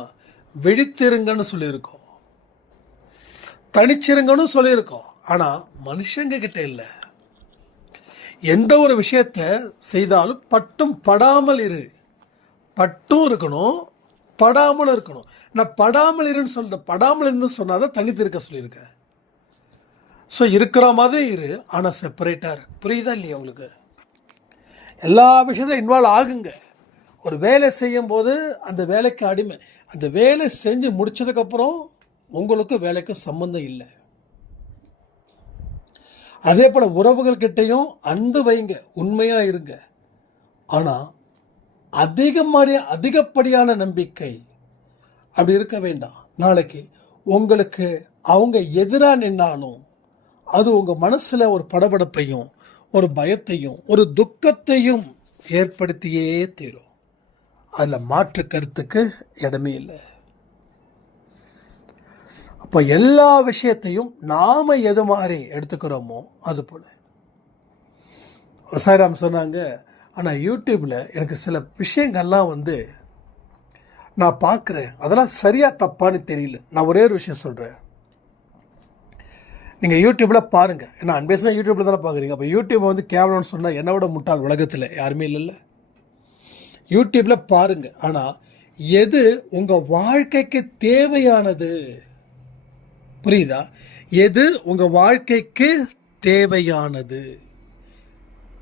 வெடித்திருங்கன்னு சொல்லியிருக்கோம், தனிச்சிருங்கன்னு சொல்லியிருக்கோம். ஆனால் மனுஷங்க கிட்ட இல்லை. எந்த ஒரு விஷயத்தை செய்தாலும் பட்டும் படாமல் இரு. பட்டும் இருக்கணும், படாமல் இருக்கணும். நான் படாமல் இருன்னு சொல்கிறேன். படாமல் இருந்து சொன்னால் தான் தனித்து இருக்க சொல்லியிருக்கேன். ஸோ இருக்கிற மாதிரி இரு, ஆனால் செப்பரேட்டாக இரு. புரியுதா இல்லையா உங்களுக்கு? எல்லா விஷயத்தையும் இன்வால்வ் ஆகுங்க. ஒரு வேலை செய்யும்போது அந்த வேலைக்கு அடிமை. அந்த வேலை செஞ்சு முடிச்சதுக்கப்புறம் உங்களுக்கு வேலைக்கும் சம்மந்தம் இல்லை. அதே போல் உறவுகள்கிட்டையும் அன்பு வைங்க, உண்மையாக இருங்க. ஆனால் அதிகப்படியான நம்பிக்கை அப்படி இருக்க வேண்டாம். நாளைக்கு உங்களுக்கு அவங்க எதிராக நின்னாலும் அது உங்கள் மனசில் ஒரு படபடப்பையும் ஒரு பயத்தையும் ஒரு துக்கத்தையும் ஏற்படுத்தியே தீரும். அதில் மாற்று கருத்துக்கு இடமே இல்லை. அப்போ எல்லா விஷயத்தையும் நாம் எது மாதிரி எடுத்துக்கிறோமோ அது போல். ஒரு சாய்ராம் சொன்னாங்க, ஆனால் யூடியூப்பில் எனக்கு சில விஷயங்கள்லாம் நான் பார்க்குறேன், அதெல்லாம் சரியாக தப்பான்னு தெரியல. நான் ஒரே ஒரு விஷயம் சொல்கிறேன், நீங்கள் யூடியூப்பில் பாருங்கள். ஏன்னா அன்பேசா யூடியூப்பில் தானே பார்க்குறீங்க. அப்போ யூடியூப்பை கேவலம்னு சொன்னால் என்னை விட முட்டாள் உலகத்தில் யாருமே இல்லைல்ல. யூடியூப்பில் பாருங்கள், ஆனால் எது உங்கள் வாழ்க்கைக்கு தேவையானது, புரியுதா? எது உங்கள் வாழ்க்கைக்கு தேவையானது,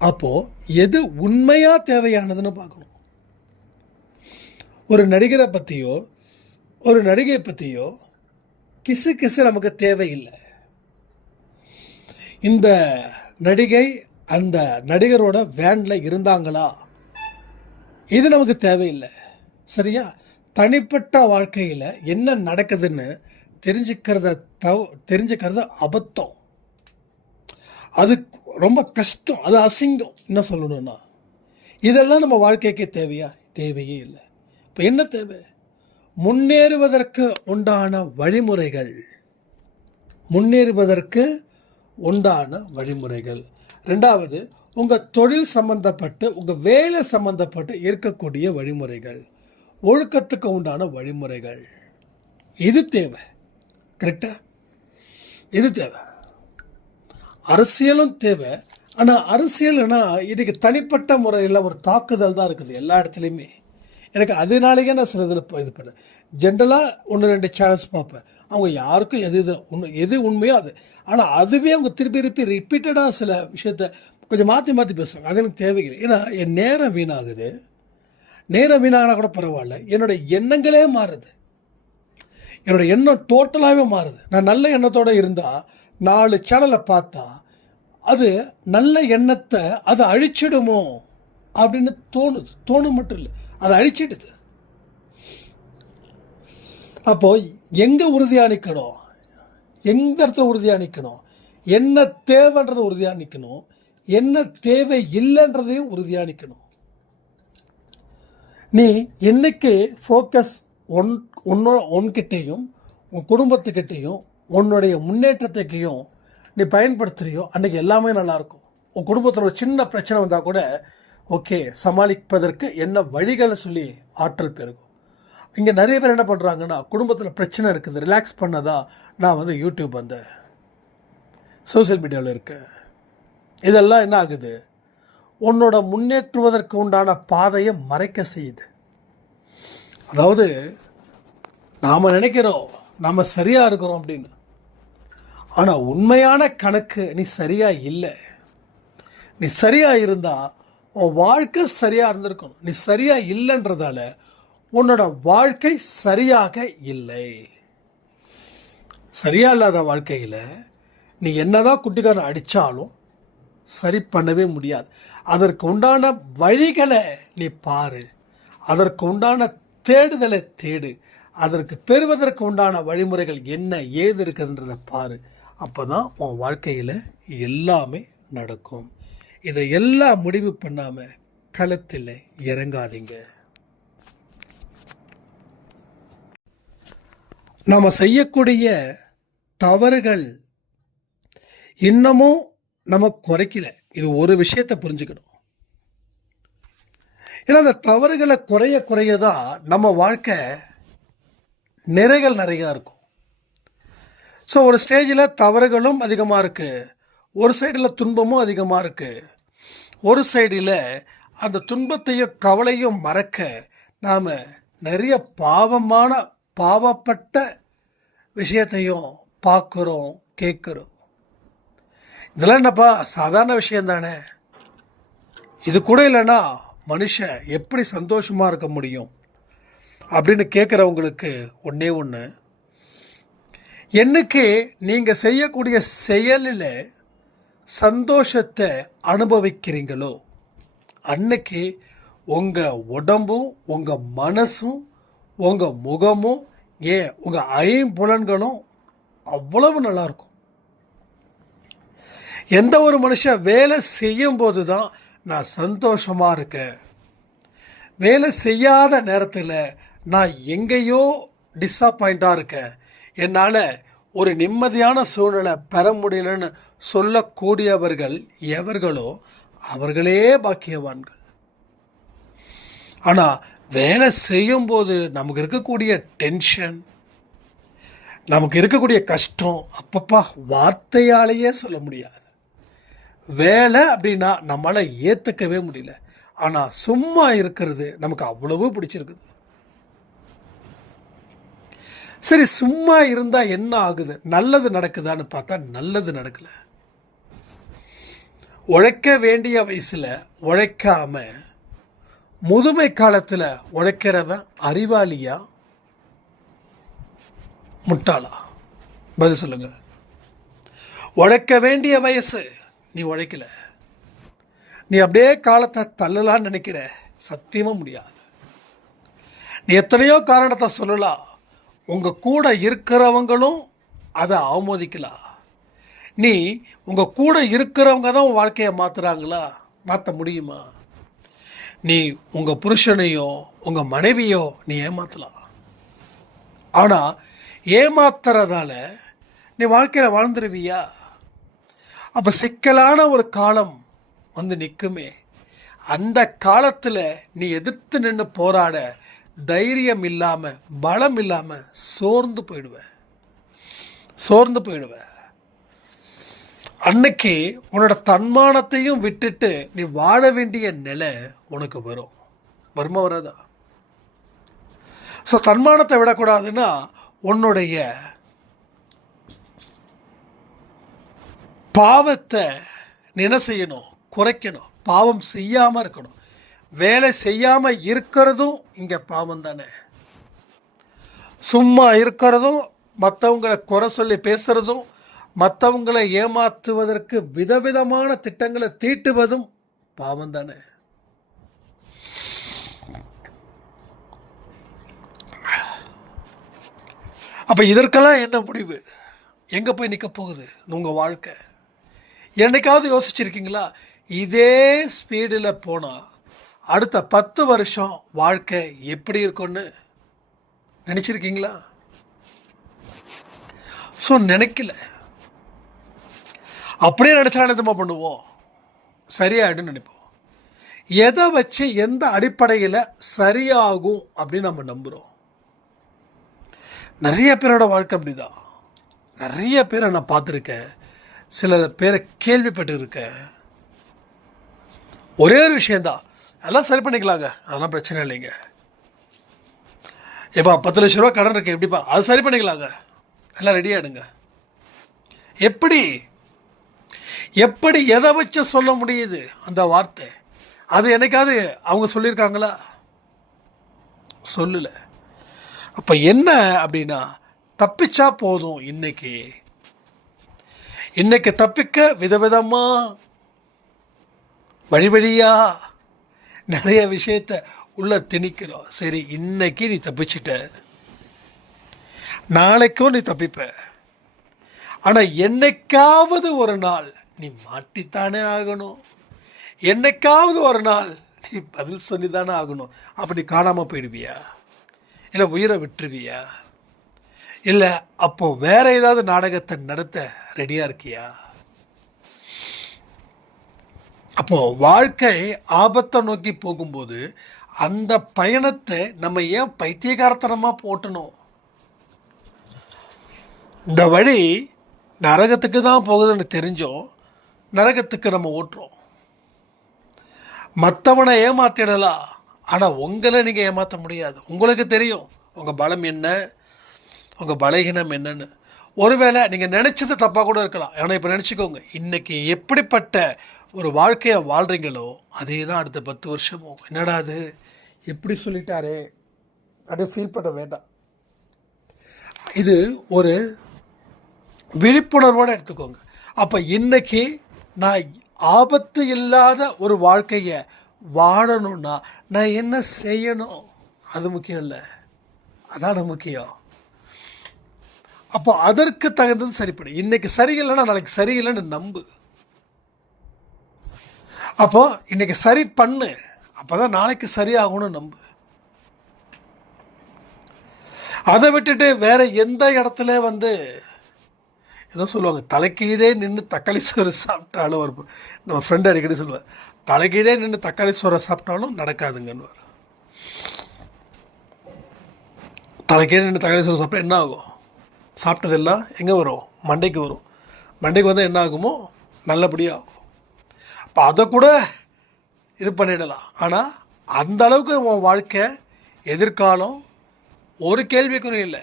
அப்போது எது உண்மையாக தேவையானதுன்னு பார்க்கணும். ஒரு நடிகரை பற்றியோ ஒரு நடிகை பற்றியோ கிசு நமக்கு தேவையில்லை. இந்த நடிகை அந்த நடிகரோட வேனில் இருந்தாங்களா, இது நமக்கு தேவையில்லை. சரியா? தனிப்பட்ட வாழ்க்கையில் என்ன நடக்குதுன்னு தெரிஞ்சுக்கிறது அபத்தம். அது ரொம்ப கஷ்டம், அது அசிங்கம். என்ன சொல்லணும்னா, இதெல்லாம் நம்ம வாழ்க்கைக்கு தேவையா? தேவையே இல்லை. இப்போ என்ன தேவை? முன்னேறுவதற்கு உண்டான வழிமுறைகள், ரெண்டாவது உங்கள் தொழில் சம்பந்தப்பட்டு உங்கள் வேலை சம்பந்தப்பட்டு இருக்கக்கூடிய வழிமுறைகள், ஒழுக்கத்துக்கு உண்டான வழிமுறைகள், இது தேவை. கரெக்டா? இது தேவை. அரசியலும் தேவை. ஆனால் அரசியல்னா இதுக்கு தனிப்பட்ட முறையில் ஒரு தாக்குதல் தான் இருக்குது எல்லா இடத்துலையுமே. எனக்கு அதனாலேயே நான் சில இதில் இது பண்ணேன். ஜென்ரலாக 1-2 சேனல்ஸ் பார்ப்பேன். அவங்க யாருக்கும் எது உண்மையோ அது. ஆனால் அதுவே அவங்க திருப்பி ரிப்பீட்டடாக சில விஷயத்த கொஞ்சம் மாற்றி பேசுவாங்க. அது எனக்கு தேவையில்லை. ஏன்னா என் நேரம் வீணாகுது. நேரம் வீணாகினா கூட பரவாயில்ல, என்னோடய எண்ணங்களே மாறுது. என்னோடய எண்ணம் டோட்டலாகவே மாறுது. நான் நல்ல எண்ணத்தோடு இருந்தால் 4 சேனலை பார்த்தா அது நல்ல எண்ணத்தை அது அழிச்சிடுமோ அப்படின்னு தோணும் மட்டும் இல்லை, அதை அழிச்சிடுது. அப்போது எங்கே உறுதியாக நிற்கணும், எந்த இடத்துல உறுதியாக நிற்கணும், என்ன தேவைன்றதை உறுதியாக நிற்கணும், என்ன தேவை இல்லைன்றதையும் உறுதியாக நிற்கணும். நீ என்னைக்கு ஃபோக்கஸ் உன்கிட்டையும் உன் குடும்பத்துக்கிட்டையும் உன்னுடைய முன்னேற்றத்துக்கையும் நீ பயன்படுத்துகிறியோ அன்றைக்கி எல்லாமே நல்லாயிருக்கும். உன் குடும்பத்தில் ஒரு சின்ன பிரச்சனை வந்தால் கூட ஓகே, சமாளிப்பதற்கு என்ன வழிகளை சொல்லி ஆற்றல் பெருகும். இங்கே நிறைய பேர் என்ன பண்ணுறாங்கன்னா, குடும்பத்தில் பிரச்சனை இருக்குது, ரிலாக்ஸ் பண்ணதான் நான் யூடியூப் சோசியல் மீடியாவில் இருக்கேன். இதெல்லாம் என்ன ஆகுது, உன்னோட முன்னேற்றுவதற்கு உண்டான பாதையை மறைக்க செய்யுது. அதாவது நாம் நினைக்கிறோம் நாம் சரியாக இருக்கிறோம் அப்படின்னு, ஆனால் உண்மையான கணக்கு நீ சரியாக இல்லை. நீ சரியாக இருந்தால் உன் வாழ்க்கை சரியாக இருந்திருக்கணும். நீ சரியாக இல்லைன்றதால உன்னோட வாழ்க்கை சரியாக இல்லை. சரியாக இல்லாத வாழ்க்கையில் நீ என்னதான் குட்டிக்காரன் அடித்தாலும் சரி பண்ணவே முடியாது. அதற்கு உண்டான வழிகளை நீ பாரு, அதற்கு உண்டான தேடுதலை தேடு, அதற்கு பெறுவதற்கு உண்டான வழிமுறைகள் என்ன ஏது இருக்குதுன்றதை பாரு. அப்போ தான் உன் வாழ்க்கையில் எல்லாமே நடக்கும். இதை எல்லாம் முடிவு பண்ணாமல் களத்தில் இறங்காதீங்க. நாம் செய்யக்கூடிய தவறுகள் இன்னமும் நம்ம குறைக்கல. இது ஒரு விஷயத்தை புரிஞ்சுக்கணும். ஏன்னா அந்த தவறுகளை குறைய தான் நம்ம வாழ்க்கை நிறைகள் நிறையா இருக்கும். ஸோ ஒரு ஸ்டேஜில் தவறுகளும் அதிகமாக இருக்குது, ஒரு சைடில் துன்பமும் அதிகமாக இருக்குது. ஒரு சைடில் அந்த துன்பத்தையும் கவலையும் மறக்க நாம் நிறைய பாவப்பட்ட விஷயத்தையும் பார்க்குறோம், கேட்குறோம். இதெல்லாம் என்னப்பா சாதாரண விஷயந்தானே, இது கூட இல்லைன்னா மனுஷன் எப்படி சந்தோஷமாக இருக்க முடியும் அப்படின்னு கேட்குறவங்களுக்கு ஒன்றே ஒன்று, என்னைக்கு நீங்கள் செய்யக்கூடிய செயலில் சந்தோஷத்தை அனுபவிக்கிறீங்களோ அன்னைக்கு உங்கள் உடம்பும் உங்கள் மனசும் உங்கள் முகமும் உங்கள் ஐம்புலன்களும் அவ்வளவு நல்லாயிருக்கும். எந்த ஒரு மனுஷன் வேலை செய்யும்போது தான் நான் சந்தோஷமாக இருக்கேன், வேலை செய்யாத நேரத்தில் நான் எங்கேயோ டிஸப்பாயிண்ட்டாக இருக்கேன், என்னால் ஒரு நிம்மதியான சூழ்நிலை பெற முடியலன்னு சொல்லக்கூடியவர்கள் எவர்களோ அவர்களே பாக்கியவான்கள். ஆனால் வேலை செய்யும்போது நமக்கு இருக்கக்கூடிய டென்ஷன், நமக்கு இருக்கக்கூடிய கஷ்டம் அப்பப்பா வார்த்தையாலேயே சொல்ல முடியாது. வேலை அப்படின்னா நம்மளால் ஏற்றுக்கவே முடியல. ஆனால் சும்மா இருக்கிறது நமக்கு அவ்வளவு பிடிச்சிருக்குது. சரி, சும்மா இருந்தால் என்ன ஆகுது? நல்லது நடக்குதான்னு பார்த்தா நல்லது நடக்கலை. உழைக்க வேண்டிய வயசில் உழைக்காம முதுமை காலத்தில் உழைக்கிறவன் அறிவாளியா முட்டாளா? பதில் சொல்லுங்க. உழைக்க வேண்டிய வயசு நீ உழைக்கல, நீ அப்படியே காலத்தை தள்ளலான்னு நினைக்கிற, சத்தியமாக முடியாது. நீ எத்தனையோ காரணத்தை சொல்லலாம், உங்கள் கூட இருக்கிறவங்களும் அதை அவமதிக்கலாம். நீ உங்கள் கூட இருக்கிறவங்க தான் உன் வாழ்க்கையை மாற்றுறாங்களா? மாற்ற முடியுமா? நீ உங்கள் புருஷனையோ உங்கள் மனைவியோ நீ ஏமாற்றலாம். ஆனால் ஏமாத்துறதால நீ வாழ்க்கையில் வாழ்ந்துருவியா? அப்போ சிக்கலான ஒரு காலம் வந்து நிற்குமே, அந்த காலத்தில் நீ எதிர்த்து நின்று போராட தைரியம் இல்லாமல் பலம் இல்லாமல் சோர்ந்து போயிடுவ. அன்னைக்கு உன்னோட தன்மானத்தையும் விட்டுட்டு நீ வாழ வேண்டிய நிலை உனக்கு வருமா வராதா? ஸோ தன்மானத்தை விடக்கூடாதுன்னா உன்னுடைய பாவத்தை நீ என்ன செய்யணும்? குறைக்கணும். பாவம் செய்யாமல் இருக்கணும். வேலை செய்யாமல் இருக்கிறதும் இங்கே பாவம் தானே. சும்மா இருக்கிறதும், மற்றவங்களை குறை சொல்லி பேசுகிறதும், மற்றவங்களை ஏமாற்றுவதற்கு விதவிதமான திட்டங்களை தீட்டுவதும் பாவம் தானே. அப்போ இதற்கெல்லாம் என்ன முடிவு? எங்கே போய் நிற்க போகுது உங்கள் வாழ்க்கை? என்னைக்காவது யோசிச்சிருக்கீங்களா? இதே ஸ்பீடில் போனால் அடுத்த 10 வருஷம் வாழ்க்கை எப்படி இருக்கும்னு நினச்சிருக்கீங்களா? ஸோ நினைக்கல. அப்படியே நினச்சா என்னமா பண்ணுவோம்? சரியாயிடுன்னு நினைப்போம். எதை வச்சு எந்த அடிப்படையில் சரியாகும் அப்படின்னு நம்ம நம்புகிறோம். நிறைய பேரோட வாழ்க்கை அப்படிதான். நிறைய பேரை நான் பார்த்துருக்கேன், சில பேரை கேள்விப்பட்டிருக்கேன். ஒரே ஒரு விஷயந்தான், எல்லாம் சரி பண்ணிக்கலாங்க, அதெல்லாம் பிரச்சனை இல்லைங்க. எப்பா 10 லட்ச ரூபா கடன் இருக்கு, எப்படிப்பா? அது சரி பண்ணிக்கலாங்க, எல்லாம் ரெடி ஆகிடுங்க. எப்படி எதை வச்சு சொல்ல முடியுது அந்த வார்த்தை? அது என்னைக்காவது அவங்க சொல்லியிருக்காங்களா? சொல்லலை. அப்போ என்ன அப்படின்னா, தப்பிச்சா போதும். இன்னைக்கு தப்பிக்க விதவிதமாக வழியாக நிறைய விஷயத்தை உள்ள திணிக்கிறோம். சரி, இன்னைக்கு நீ தப்பிச்சிட்ட, நாளைக்கும் நீ தப்பிப்ப. ஆனால் என்னைக்காவது ஒரு நாள் நீ மாட்டித்தானே ஆகணும். என்னைக்காவது ஒரு நாள் நீ பதில் சொல்லி தானே ஆகணும். அப்படி காணாமல் போயிடுவியா? இல்லை உயிரை விட்டுருவியா? இல்லை அப்போ வேற ஏதாவது நாடகத்தை நடத்த ரெடியாக இருக்கியா? அப்போ வாழ்க்கை ஆபத்தை நோக்கி போகும்போது அந்த பயணத்தை நம்ம ஏன் பைத்தியகாரத்தனமாக போட்டணும்? இந்த வழி நரகத்துக்கு தான் போகுதுன்னு தெரிஞ்சோம் நரகத்துக்கு நம்ம ஓட்டுறோம். மற்றவனை ஏமாத்திடலாம், ஆனால் உங்களை நீங்கள் ஏமாற்ற முடியாது. உங்களுக்கு தெரியும் உங்கள் பலம் என்ன, உங்கள் பலகீனம் என்னன்னு. ஒருவேளை நீங்கள் நினச்சது தப்பாக கூட இருக்கலாம். ஆனால் இப்போ நினச்சிக்கோங்க, இன்றைக்கி எப்படிப்பட்ட ஒரு வாழ்க்கையை வாழ்கிறீங்களோ அதே தான் அடுத்த 10 வருஷமும். என்னடா அது எப்படி சொல்லிட்டாரே அப்படியே ஃபீல் பண்ண வேண்டாம். இது ஒரு விழிப்புணர்வோடு எடுத்துக்கோங்க. அப்போ இன்றைக்கி நான் ஆபத்து இல்லாத ஒரு வாழ்க்கையை வாழணும்னா நான் என்ன செய்யணும்? அது முக்கியம் இல்லை, அதான முக்கியம். அப்போ அதற்கு தகுந்தது சரிப்படு. இன்றைக்கி சரியில்லைன்னா நாளைக்கு சரியில்லைன்னு நம்பு. அப்போ இன்றைக்கி சரி பண்ணு, அப்போ தான் நாளைக்கு சரியாகணும்னு நம்பு. அதை விட்டுட்டு வேறு எந்த இடத்துல ஏதோ சொல்லுவாங்க, தலைக்கீழே நின்று தக்காளி சோறு சாப்பிட்டாலும் ஒரு நம்ம ஃப்ரெண்டு அடிக்கடி சொல்லுவார், தலைக்கீழே நின்று தக்காளி சோறை சாப்பிட்டாலும் நடக்காதுங்கன்னு. தலைக்கீழே நின்று தக்காளி சோறு சாப்பிட்டா என்ன ஆகும்? சாப்பிட்டதெல்லாம் எங்கே வரும்? மண்டைக்கு வரும். மண்டைக்கு வந்தால் என்ன ஆகுமோ நல்லபடியாக ஆகும். அப்போ அதை கூட இது பண்ணிடலாம். ஆனால் அந்த அளவுக்கு உன் வாழ்க்கை எதிர்காலம் ஒரு கேள்விக்குறி இல்லை,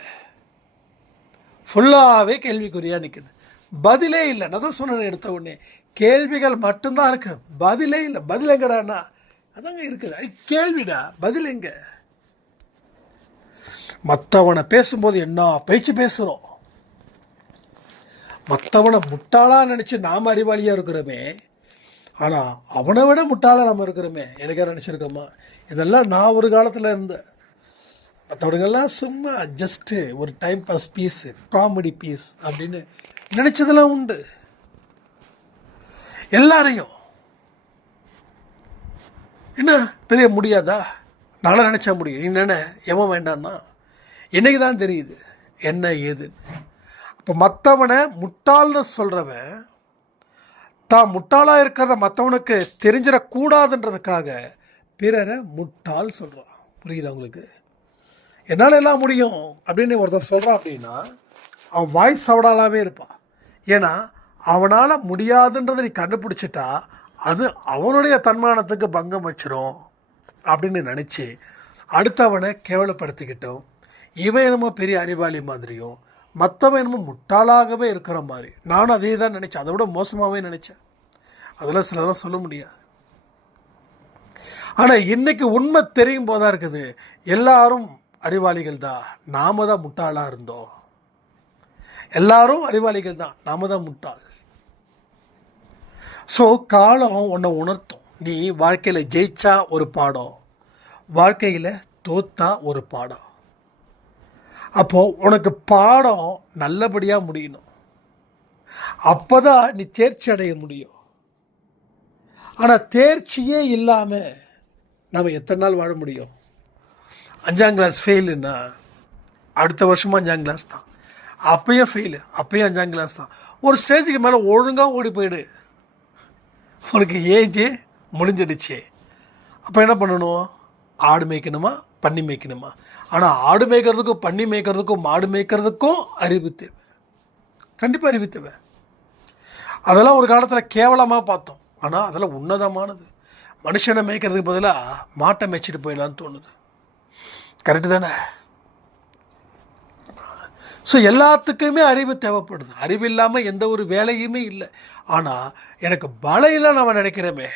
ஃபுல்லாகவே கேள்விக்குறியாக நிற்குது. பதிலே இல்லை. நான் தான் சொன்னேன் எடுத்த உடனே, கேள்விகள் மட்டும்தான் இருக்குது, பதிலே இல்லை. பதில் எங்கடாண்ணா? அதாங்க இருக்குது, அது கேள்விடா, பதில் எங்கே? மற்றவனை பேசும்போது என்ன பேச்சு பேசுகிறோம். மற்றவனை முட்டாளாக நினச்சி நாம் அறிவாளியாக இருக்கிறோமே, ஆனால் அவனை விட முட்டாளாக நம்ம இருக்கிறோமே. எனக்கே நினச்சிருக்கோமா? இதெல்லாம் நான் ஒரு காலத்தில் இருந்தேன். மற்றவனுங்கெல்லாம் சும்மா ஜஸ்ட்டு ஒரு time pass piece, comedy piece அப்படின்னு நினச்சதெல்லாம் உண்டு. எல்லாரையும் என்ன பெரிய முடியாதா? நானும் நினச்சா முடியும். நீ நினை, எவன் வேண்டான்னா இன்றைக்கி தான் தெரியுது என்ன ஏதுன்னு. அப்போ மற்றவனை முட்டாள்னு சொல்கிறவன் தான் முட்டாளாக இருக்கிறத மற்றவனுக்கு தெரிஞ்சிடக்கூடாதுன்றதுக்காக பிறரை முட்டாள் சொல்கிறான். புரியுதா உங்களுக்கு? என்னால் எல்லாம் முடியும் அப்படின்னு ஒருத்தர் சொல்கிறான் அப்படின்னா அவன் வாய் சவடாலாகவே இருப்பான். ஏன்னா அவனால் முடியாதுன்றதை நீ கண்டுபிடிச்சிட்டா அது அவனுடைய தன்மானத்துக்கு பங்கம் வச்சிரும் அப்படின்னு நினச்சி அடுத்தவனை கேவலப்படுத்திக்கிட்டோம். இவன் என்னமோ பெரிய அறிவாளி மாதிரியும் மற்றவன் என்னமோ முட்டாளாகவே இருக்கிற மாதிரி நானும் அதே தான் நினச்சேன். அதை விட மோசமாகவே நினச்சேன். அதெல்லாம் சிலதெல்லாம் சொல்ல முடியாது. ஆனால் இன்றைக்கி உண்மை தெரியும் போதாக இருக்குது, எல்லாரும் அறிவாளிகள் தான், நாம தான் முட்டாளாக இருந்தோம். எல்லாரும் அறிவாளிகள் தான், நாம தான் முட்டாள். ஸோ காலம் உன்னை உணர்த்தும். நீ வாழ்க்கையில் ஜெயிச்சா ஒரு பாடம், வாழ்க்கையில் தோத்தா ஒரு பாடம். அப்போது உனக்கு பாடம் நல்லபடியாக முடியணும், அப்போ தான் நீ தேர்ச்சி அடைய முடியும். ஆனால் தேர்ச்சியே இல்லாமல் நம்ம எத்தனை நாள் வாழ முடியும்? 5ஆம் கிளாஸ் ஃபெயிலுன்னா அடுத்த வருஷமும் 5ஆம் கிளாஸ் தான், அப்பயும் ஃபெயிலு, அப்பயும் 5ஆம் கிளாஸ் தான். ஒரு ஸ்டேஜுக்கு மேலே ஒழுங்காக ஓடி போயிடு, உனக்கு ஏஜே முடிஞ்சிடுச்சு. அப்போ என்ன பண்ணணும்? ஆடு மேய்க்கணுமா பன்னி மேய்க்கணுமா? ஆனால் ஆடு மேய்க்கிறதுக்கும் பன்னி மேய்க்கிறதுக்கும் மாடு மேய்க்கிறதுக்கும் அறிவு தேவை, கண்டிப்பாக அறிவு தேவை. அதெல்லாம் ஒரு காலத்தில் கேவலமாக பார்த்தோம், ஆனால் அதெல்லாம் உன்னதமானது. மனுஷனை மேய்க்கிறதுக்கு பதிலாக மாட்டை மேய்ச்சிட்டு போயிடலான்னு தோணுது. கரெக்டு தானே? ஸோ எல்லாத்துக்குமே அறிவு தேவைப்படுது. அறிவு இல்லாமல் எந்த ஒரு வேலையுமே இல்லை. ஆனால் எனக்கு பலம் இல்லை நம்ம நினைக்கிறோமே.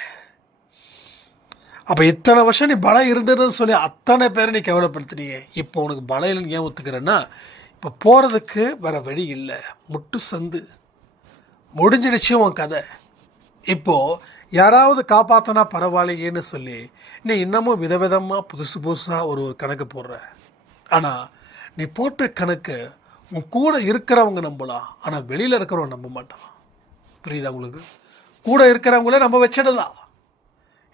அப்போ இத்தனை வருஷம் நீ பலம் இருந்ததுன்னு சொல்லி அத்தனை பேரை நீ கேவலப்படுத்தினியே. இப்போ உனக்கு பலம் இல்லைன்னு ஏன் ஒத்துக்கிறேன்னா, இப்போ போகிறதுக்கு வேறு வழி இல்லை, முட்டு சந்து முடிஞ்சிடுச்சு உன் கதை. இப்போது யாராவது காப்பாற்றினா பரவாயில்லையேன்னு சொல்லி நீ இன்னமும் விதவிதமாக புதுசு புதுசாக ஒரு கணக்கு போடுற. ஆனால் நீ போட்ட கணக்கு உன் கூட இருக்கிறவங்க நம்பலாம், ஆனால் வெளியில் இருக்கிறவங்க நம்ப மாட்டான். புரியுதா உங்களுக்கு? கூட இருக்கிறவங்களே நம்ம வச்சிடலாம்,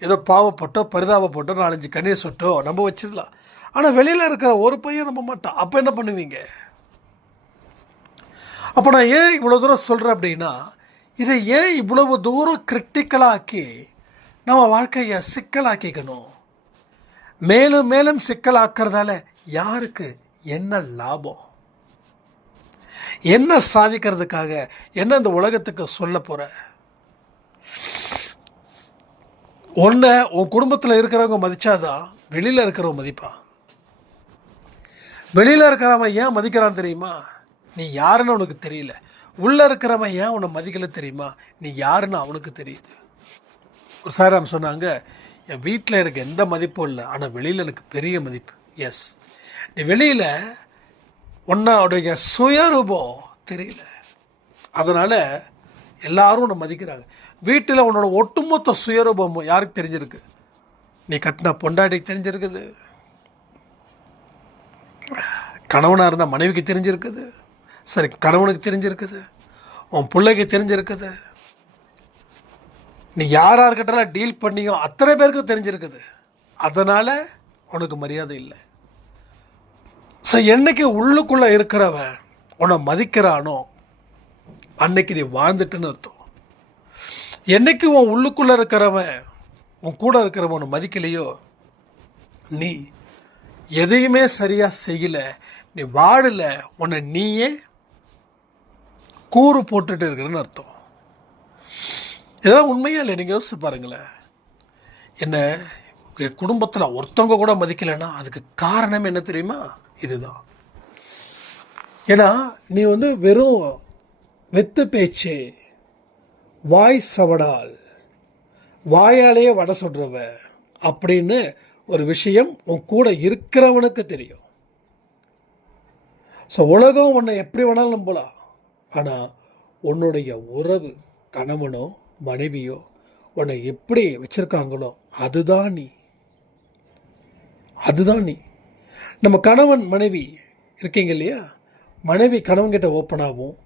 ஏதோ பாவப்பட்டோ பரிதாபப்பட்டோ 4-5 கண்ணீர் சொட்டோ நம்ம வச்சிடலாம். ஆனால் வெளியில் இருக்கிற ஒரு பையன் நம்ப மாட்டான். அப்போ என்ன பண்ணுவீங்க? அப்போ நான் ஏன் இவ்வளோ தூரம் சொல்கிறேன் அப்படின்னா, இதை ஏன் இவ்வளவு தூரம் கிரிட்டிக்கலாக்கி நம்ம வாழ்க்கையை சிக்கலாக்கிக்கணும்? மேலும் மேலும் சிக்கலாக்கிறதால யாருக்கு என்ன லாபம்? என்ன சாதிக்கிறதுக்காக என்ன இந்த உலகத்துக்கு சொல்ல போகிற? ஒன்றை உன் குடும்பத்தில் இருக்கிறவங்க மதித்தாதான் வெளியில் இருக்கிறவங்க மதிப்பான். வெளியில் இருக்கிறவன் ஏன் மதிக்கிறான் தெரியுமா? நீ யாருன்னு அவனுக்கு தெரியல. உள்ளே இருக்கிறவன் ஏன் உன்னை மதிக்கல தெரியுமா? நீ யாருன்னு அவனுக்கு தெரியுது. ஒரு சாராம் சொன்னாங்க, என் வீட்டில் எனக்கு எந்த மதிப்பும் இல்லை, ஆனால் வெளியில் எனக்கு பெரிய மதிப்பு. எஸ், நீ வெளியில் உன்னுடைய சுயரூபம் தெரியல, அதனால் எல்லாரும் உன்னை மதிக்கிறாங்க. வீட்டில் உன்னோட ஒட்டுமொத்த சுயரூபம் யாருக்கு தெரிஞ்சிருக்கு? நீ கட்டின பொண்டாட்டிக்கு தெரிஞ்சிருக்குது, கணவனாக இருந்தால் மனைவிக்கு தெரிஞ்சிருக்குது, சரி கணவனுக்கு தெரிஞ்சிருக்குது, உன் பிள்ளைக்கு தெரிஞ்சிருக்குது, நீ யார்கிட்டலாம் டீல் பண்ணியோ அத்தனை பேருக்கு தெரிஞ்சிருக்குது. அதனால் உனக்கு மரியாதை இல்லை. ஸோ என்னைக்கு உள்ளுக்குள்ளே இருக்கிறவன் உன்னை மதிக்கிறானோ அன்னைக்கு நீ வாழ்ந்துட்டுன்னு அர்த்தம். என்னைக்கு உன் உள்ளுக்குள்ளே இருக்கிறவன் உன் கூட இருக்கிறவன் உன்னை மதிக்கலையோ, நீ எதையுமே சரியாக செய்யலை, நீ வாழலை, உன்னை நீயே கூறு போட்டுட்டு இருக்கிறன்னு அர்த்தம். இதெல்லாம் உண்மையா இல்லை? நீங்கள் யோசிச்சு பாருங்களேன். என்ன குடும்பத்தில் ஒருத்தவங்க கூட மதிக்கலைன்னா அதுக்கு காரணம் என்ன தெரியுமா? இதுதான். ஏன்னா நீ வெறும் வெத்து பேச்சு, வாய் சவடால், வாயாலேயே வடை சொல்கிறவ அப்படின்னு ஒரு விஷயம் உன் கூட இருக்கிறவனுக்கு தெரியும். ஸோ உலகம் உன்னை எப்படி வேணாலும் நம்பலாம், ஆனால் உன்னுடைய உறவு கணவனோ மனைவியோ உன்னை எப்படி வச்சுருக்காங்களோ அதுதான் நீ. அதுதான் நீ. நம்ம கணவன் மனைவி இருக்கீங்க இல்லையா, மனைவி கணவன்கிட்ட ஓப்பனாகவும்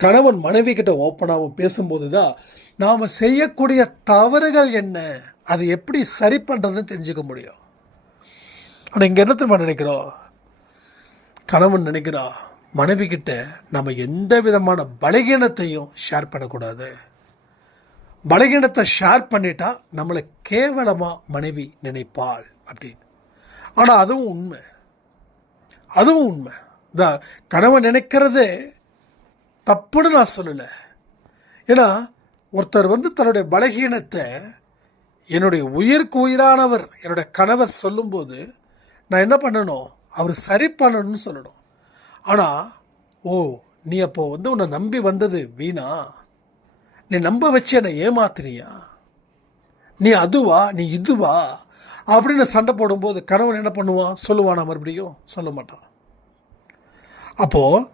கணவன் மனைவி கிட்ட ஓப்பனாகவும் பேசும்போது தான் நாம் செய்யக்கூடிய தவறுகள் என்ன, அது எப்படி சரி பண்ணுறதுன்னு தெரிஞ்சுக்க முடியும். ஆனால் இங்கே என்ன தெரியுமா நினைக்கிறோம்? கணவன் நினைக்கிறா மனைவி கிட்ட நம்ம எந்த விதமான பலகீனத்தையும் ஷேர் பண்ணக்கூடாது, பலகீனத்தை ஷேர் பண்ணிட்டா நம்மளை கேவலமாக மனைவி நினைப்பாள் அப்படின்னு. ஆனால் அதுவும் உண்மை, அதுவும் உண்மை தான். கணவன் நினைக்கிறது தப்புன்னு நான் சொல்லலை. ஏன்னா ஒருத்தர் தன்னுடைய பலகீனத்தை என்னுடைய உயிருக்கு உயிரானவர் என்னுடைய கணவர் சொல்லும்போது நான் என்ன பண்ணணும்? அவர் சரி பண்ணணும்னு சொல்லணும். ஆனால் ஓ நீ அப்போ உன்னை நம்பி வந்தது வீணா, நீ நம்ப வச்சு என்னை ஏமாத்துறியா, நீ அதுவா நீ இதுவா அப்படின்னு சண்டை போடும்போது கணவன் என்ன பண்ணுவான்? சொல்லுவானா? மறுபடியும் சொல்ல மாட்டான். அப்போது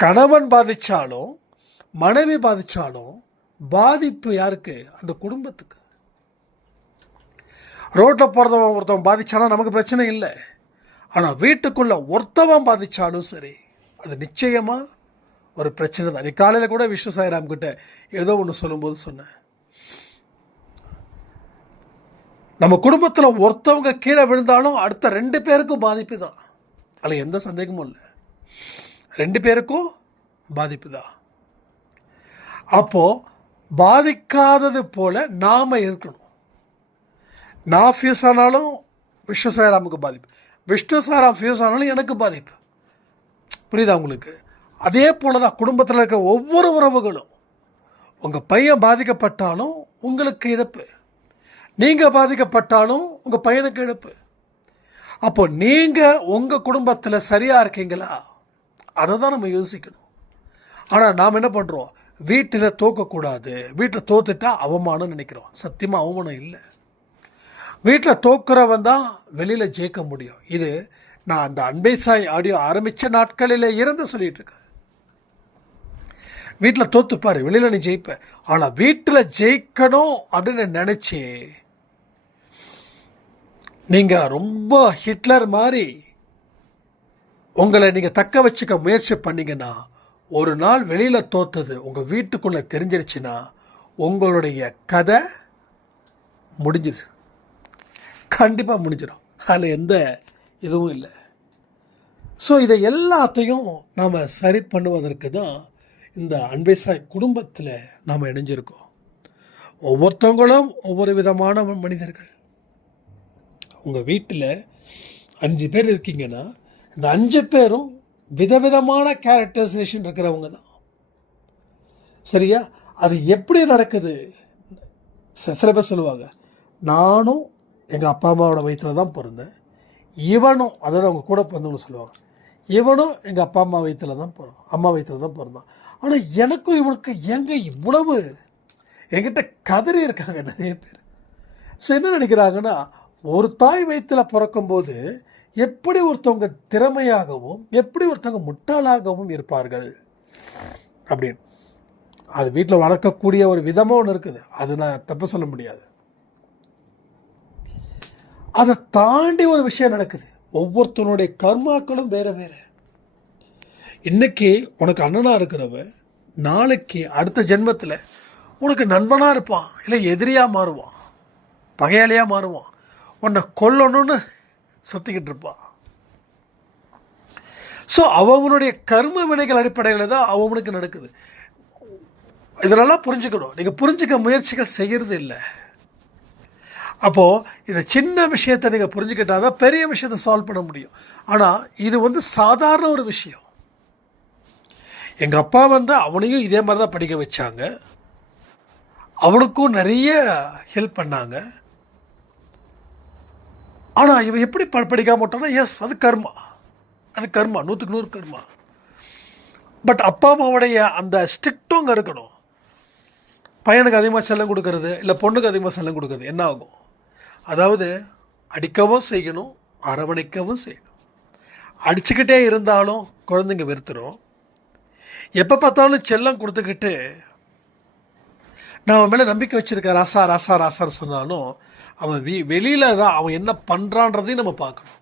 கணவன் பாதித்தாலும் மனைவி பாதித்தாலும் பாதிப்பு யாருக்கு? அந்த குடும்பத்துக்கு. ரோட்டில் போகிறவன் ஒருத்தவன் பாதிச்சானா நமக்கு பிரச்சனை இல்லை, ஆனால் வீட்டுக்குள்ளே ஒருத்தவன் பாதித்தாலும் சரி அது நிச்சயமாக ஒரு பிரச்சனை தான். நீ காலையில் கூட விஷ்ணு சாய்ராம் கிட்ட ஏதோ ஒன்று சொல்லும்போது சொன்னேன், நம்ம குடும்பத்தில் ஒருத்தவங்க கீழே விழுந்தாலும் அடுத்த 2 பேருக்கும் பாதிப்பு தான், அதில் எந்த சந்தேகமும் இல்லை. 2 பேருக்கும் பாதிப்பு தான். அப்போது பாதிக்காதது போல் நாம் இருக்கணும். நான் ஃபியூஸ் ஆனாலும் விஷ்ணு சாய்ராமுக்கு பாதிப்பு, விஷ்ணு சாய்ராம் ஃபியூஸ் ஆனாலும் எனக்கு பாதிப்பு. புரியுதா உங்களுக்கு? அதே போல தான் குடும்பத்தில் இருக்க ஒவ்வொரு உறவுகளும். உங்கள் பையன் பாதிக்கப்பட்டாலும் உங்களுக்கு இழப்பு, நீங்கள் பாதிக்கப்பட்டாலும் உங்கள் பையனுக்கு இழப்பு. அப்போ நீங்கள் உங்கள் குடும்பத்தில் சரியாக இருக்கீங்களா அதை தான் நம்ம யோசிக்கணும். ஆனால் நாம் என்ன பண்ணுறோம்? வீட்டில் தோக்கக்கூடாது, வீட்டில் தோத்துட்டா அவமானம் நினைக்கிறோம். சத்தியமாக அவமானம் இல்லை. வீட்டில் தோக்குறவன் தான் வெளியில் ஜெயிக்க முடியும். இது நான் அந்த அன்பே சாய் ஆடியோ ஆரம்பித்த நாட்களில் இருந்து சொல்லிகிட்டு இருக்கேன். வீட்டில் தோத்துப்பார், வெளியில் நீ ஜெயிப்ப. ஆனால் வீட்டில் ஜெயிக்கணும் அப்படின்னு நினச்சி நீங்கள் ரொம்ப ஹிட்லர் மாதிரி உங்களை நீங்கள் தக்க வச்சுக்க முயற்சி பண்ணீங்கன்னா ஒரு நாள் வெளியில் தோத்தது உங்கள் வீட்டுக்குள்ளே தெரிஞ்சிருச்சுன்னா உங்களுடைய கதை முடிஞ்சிருது. கண்டிப்பாக முடிஞ்சிடும். அதில் எந்த இதுவும் இல்லை. ஸோ இதை எல்லாத்தையும் நாம் சரி பண்ணுவதற்கு தான் இந்த அன்பே சாய் குடும்பத்தில் நாம் இணைஞ்சிருக்கோம். ஒவ்வொருத்தவங்களும் ஒவ்வொரு விதமான மனிதர்கள். உங்கள் வீட்டில் 5 பேர் இருக்கீங்கன்னா இந்த 5 பேரும் விதவிதமான கேரக்டரைசேஷன் இருக்கிறவங்க தான். சரியா? அது எப்படி நடக்குது? சில பேர் சொல்லுவாங்க, நானும் எங்கள் அப்பா அம்மாவோட வயிற்றில் தான் பிறந்தேன், இவனும், அதாவது அவங்க கூட பிறந்தவங்க சொல்லுவாங்க, இவனும் எங்கள் அப்பா அம்மா வயிற்றில் தான் அம்மா வயிற்றில் தான் பிறந்தான். ஆனால் எனக்கும் இவனுக்கு எங்கே இவ்வளவு என்கிட்ட கதறி இருக்காங்க நிறைய பேர். ஸோ என்ன நினைக்கிறாங்கன்னா, ஒரு தாய் வயிற்றில் பிறக்கும்போது எப்படி ஒருத்தவங்க திறமையாகவும் எப்படி ஒருத்தவங்க முட்டாளாகவும் இருப்பார்கள் அப்படின்னு. அது வீட்டில் வளர்க்கக்கூடிய ஒரு விதமாக ஒன்று இருக்குது. அது நான் தப்பு சொல்ல முடியாது. அதை தாண்டி ஒரு விஷயம் நடக்குது. ஒவ்வொருத்தனுடைய கர்மாக்களும் வேறு வேறு. இன்னைக்கு உனக்கு அண்ணனாக இருக்கிறவன் நாளைக்கு அடுத்த ஜென்மத்தில் உனக்கு நண்பனாக இருப்பான், இல்லை எதிரியாக மாறுவான், பகையாளியாக மாறுவான், உன்னை கொல்லணும்னு சுற்றிக்கிட்டு இருப்பான். ஸோ அவனுடைய கர்ம வினைகள் அடிப்படையில் தான் அவனுக்கு நடக்குது. இதெல்லாம் புரிஞ்சுக்கணும். நீங்கள் புரிஞ்சுக்க முயற்சிகள் செய்கிறது இல்லை. அப்போது இந்த சின்ன விஷயத்தை நீங்கள் புரிஞ்சுக்கிட்டால் தான் பெரிய விஷயத்தை சால்வ் பண்ண முடியும். ஆனால் இது சாதாரண ஒரு விஷயம். எங்கள் அப்பா அவனையும் இதே மாதிரி தான் படிக்க வச்சாங்க, அவனுக்கும் நிறைய ஹெல்ப் பண்ணாங்க. ஆனால் இவன் எப்படி படிக்காம விட்டான்னா, எஸ் அது கர்மா, அது கர்மா, 100க்கு 100 கர்மா. பட் அப்பா அம்மாவுடைய அந்த ஸ்ட்ரிக்டும் அங்கே இருக்கணும். பையனுக்கு அதிகமாக செல்லம் கொடுக்கறது, இல்லை பொண்ணுக்கு அதிகமாக செல்லம் கொடுக்கறது என்ன ஆகும்? அதாவது அடிக்கவும் செய்யணும், அரவணைக்கவும் செய்யணும். அடிச்சுக்கிட்டே இருந்தாலும் குழந்தைங்க வெறுத்துடும். எப்போ பார்த்தாலும் செல்லம் கொடுத்துக்கிட்டு நான் அவன் மேலே நம்பிக்கை வச்சுருக்கேன், ராசா ராசா ராசான்னு சொன்னாலும் அவன் வெளியில் தான் அவன் என்ன பண்ணுறான்றதையும் நம்ம பார்க்கணும்.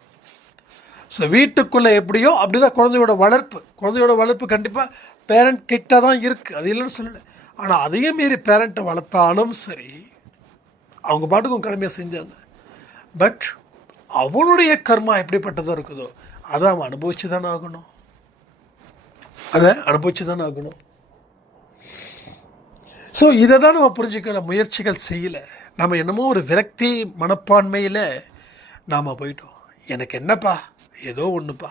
ஸோ வீட்டுக்குள்ளே எப்படியோ அப்படி தான் குழந்தையோட வளர்ப்பு கண்டிப்பாக பேரண்ட் கிட்ட தான் இருக்குது, அது இல்லைன்னு சொல்லலை. ஆனால் அதையும் மீறி பேரண்ட்டை வளர்த்தாலும் சரி, அவங்க பாட்டுக்கும் கடமையாக செஞ்சாங்க. பட் அவனுடைய கர்மா எப்படிப்பட்டதாக இருக்குதோ அதை அவன் அனுபவிச்சு தானே ஆகணும். ஸோ இதை தான் நம்ம புரிஞ்சுக்கிற முயற்சிகள் செய்யலை. நம்ம என்னமோ ஒரு விரக்தி மனப்பான்மையில் நாம் போயிட்டோம். எனக்கு என்னப்பா, ஏதோ ஒன்றுப்பா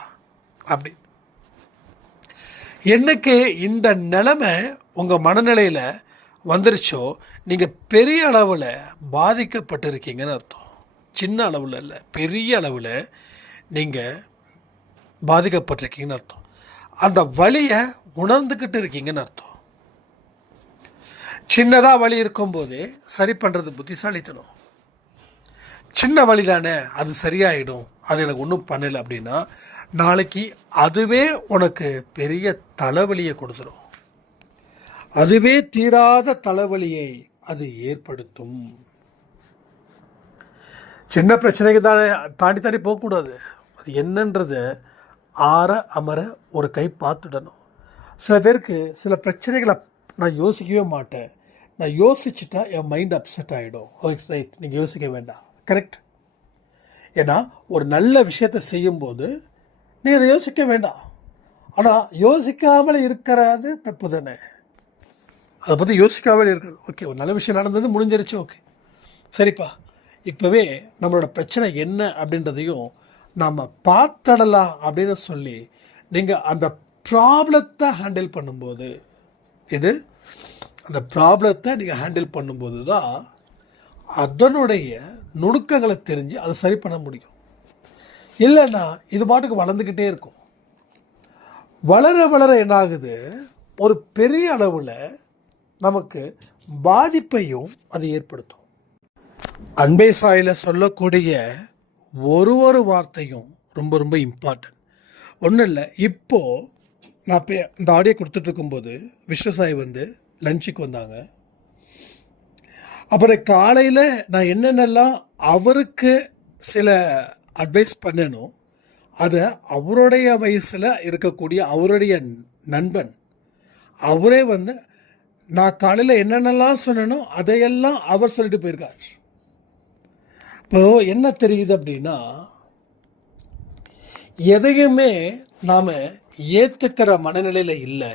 அப்படி. என்னைக்கு இந்த நிலைமை உங்கள் மனநிலையில் வந்துருச்சோ நீங்கள் பெரிய அளவில் பாதிக்கப்பட்டிருக்கீங்கன்னு அர்த்தம். சின்ன அளவில் இல்லை, பெரிய அளவில் நீங்கள் பாதிக்கப்பட்டிருக்கீங்கன்னு அர்த்தம். அந்த வலியை உணர்ந்துக்கிட்டு இருக்கீங்கன்னு அர்த்தம். சின்னதாக வலி இருக்கும்போதே சரி பண்ணுறது புத்திசாலித்தனம். சின்ன வலி தானே, அது சரியாயிடும், அது எனக்கு ஒன்றும் பண்ணலை அப்படின்னா நாளைக்கு அதுவே உனக்கு பெரிய தலைவலியை கொடுத்துரும். அதுவே தீராத தலைவலியை அது ஏற்படுத்தும். சின்ன பிரச்சனைக்கு தாண்டி போகக்கூடாது. அது என்னன்றத ஆற அமர ஒரு கை பார்த்துடணும். சில பேருக்கு சில பிரச்சனைகளை நான் யோசிக்கவே மாட்டேன், நான் யோசிச்சுட்டா என் மைண்ட் அப்செட் ஆகிடும். ஓகே ரைட், நீங்கள் யோசிக்க வேண்டாம், கரெக்ட். ஏன்னா ஒரு நல்ல விஷயத்தை செய்யும்போது நீ அதை யோசிக்க வேண்டாம். ஆனால் யோசிக்காமல் இருக்கிறது தப்பு தானே. அதை பற்றி யோசிக்காமல் இருக்கிறது ஓகே. ஒரு நல்ல விஷயம் நடந்தது, முடிஞ்சிருச்சு, ஓகே சரிப்பா, இப்போவே நம்மளோட பிரச்சனை என்ன அப்படின்றதையும் நாம் பார்த்துடலாம் அப்படின்னு சொல்லி நீங்கள் அந்த ப்ராப்ளத்தை ஹேண்டில் பண்ணும்போது, அந்த ப்ராப்ளத்தை நீங்கள் ஹேண்டில் பண்ணும்போது தான் அதனுடைய நுணுக்கங்களை தெரிஞ்சு அதை சரி பண்ண முடியும். இல்லைன்னா இது பாட்டுக்கு வளர்ந்துக்கிட்டே இருக்கும். வளர என்ன ஆகுது, ஒரு பெரிய அளவில் நமக்கு பாதிப்பையும் அது ஏற்படுத்தும். அன்பே சாயில் சொல்லக்கூடிய ஒரு வார்த்தையும் ரொம்ப ரொம்ப இம்பார்ட்டன்ட். ஒன்றும் இல்லை, இப்போது நான் இந்த ஆடியோ கொடுத்துட்ருக்கும்போது விஷ்ணு சாய் லஞ்சுக்கு வந்தாங்க. அப்புறம் காலையில் நான் என்னென்னலாம் அவருக்கு சில அட்வைஸ் பண்ணணும் அதை அவருடைய வயசில் இருக்கக்கூடிய அவருடைய நண்பன் அவரே வந்து நான் காலையில் என்னென்னலாம் சொன்னனோ அதையெல்லாம் அவர் சொல்லிட்டு போயிருக்கார். இப்போ என்ன தெரியுது அப்படின்னா, எதையுமே நாம் ஏற்றுக்கிற மனநிலையில் இல்லை.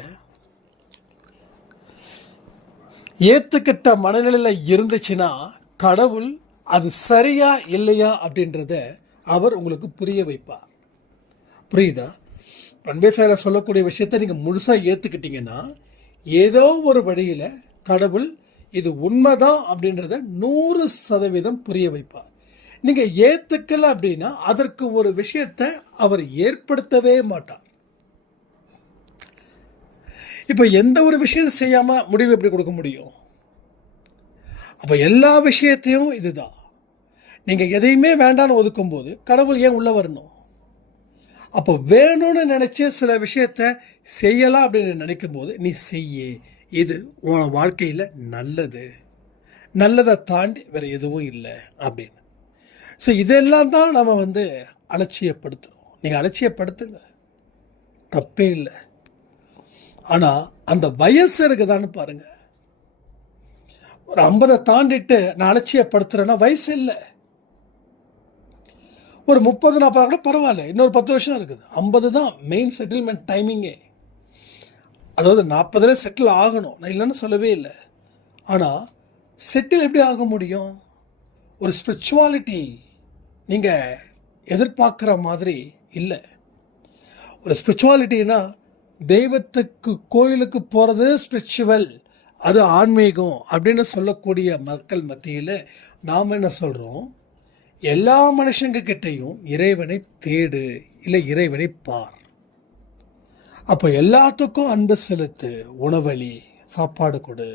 ஏற்றுக்கிட்ட மனநிலையில் இருந்துச்சுன்னா கடவுள் அது சரியா இல்லையா அப்படின்றத அவர் உங்களுக்கு புரிய வைப்பார். புரியுதா? பண்பேசால சொல்லக்கூடிய விஷயத்தை நீங்கள் முழுசாக ஏற்றுக்கிட்டீங்கன்னா ஏதோ ஒரு வழியில் கடவுள் இது உண்மைதான் அப்படின்றத 100% புரிய வைப்பார். நீங்கள் ஏற்றுக்கல அப்படின்னா அதற்கு ஒரு விஷயத்தை அவர் ஏற்படுத்தவே மாட்டார். இப்போ எந்த ஒரு விஷயத்தை செய்யாமல் முடிவு எப்படி கொடுக்க முடியும்? அப்போ எல்லா விஷயத்தையும் இதுதான். நீங்கள் எதையுமே வேண்டான்னு ஒதுக்கும்போது கடவுள் ஏன் உள்ளே வரணும்? அப்போ வேணும்னு நினச்சி சில விஷயத்தை செய்யலாம் அப்படின்னு நினைக்கும் போது நீ செய்ய, இது உன் வாழ்க்கையில் நல்லது, நல்லதை தாண்டி வேறு எதுவும் இல்லை அப்படின்னு. ஸோ இதெல்லாம் தான் நம்ம வந்து அலட்சியப்படுத்துகிறோம். நீங்கள் அலட்சியப்படுத்துங்க, தப்பே இல்லை. ஆனால் அந்த வயசு இருக்குதான்னு பாருங்கள். ஒரு 50 தாண்டிட்டு நான் அலட்சியப்படுத்துகிறேன்னா வயசு இல்லை. ஒரு 30-40 கூட பரவாயில்ல, இன்னொரு 10 வருஷம் இருக்குது. 50 தான் மெயின் செட்டில்மெண்ட் டைமிங்கே. அதாவது 40ல் செட்டில் ஆகணும், நான் இல்லைன்னு சொல்லவே இல்லை. ஆனால் செட்டில் எப்படி ஆக முடியும்? ஒரு ஸ்பிரிச்சுவாலிட்டி நீங்கள் எதிர்பார்க்குற மாதிரி இல்லை. ஒரு ஸ்பிரிச்சுவாலிட்டினா தெய்வத்துக்கு கோயிலுக்கு போகிறது ஸ்பிரிச்சுவல், அது ஆன்மீகம் அப்படின்னு சொல்லக்கூடிய மக்கள் மத்தியில் நாம் என்ன சொல்கிறோம்? எல்லா மனுஷங்க கிட்டையும் இறைவனை தேடு, இல்லை இறைவனை பார். அப்போ எல்லாத்துக்கும் அன்பு செலுத்து, உணவளி, சாப்பாடு கொடு.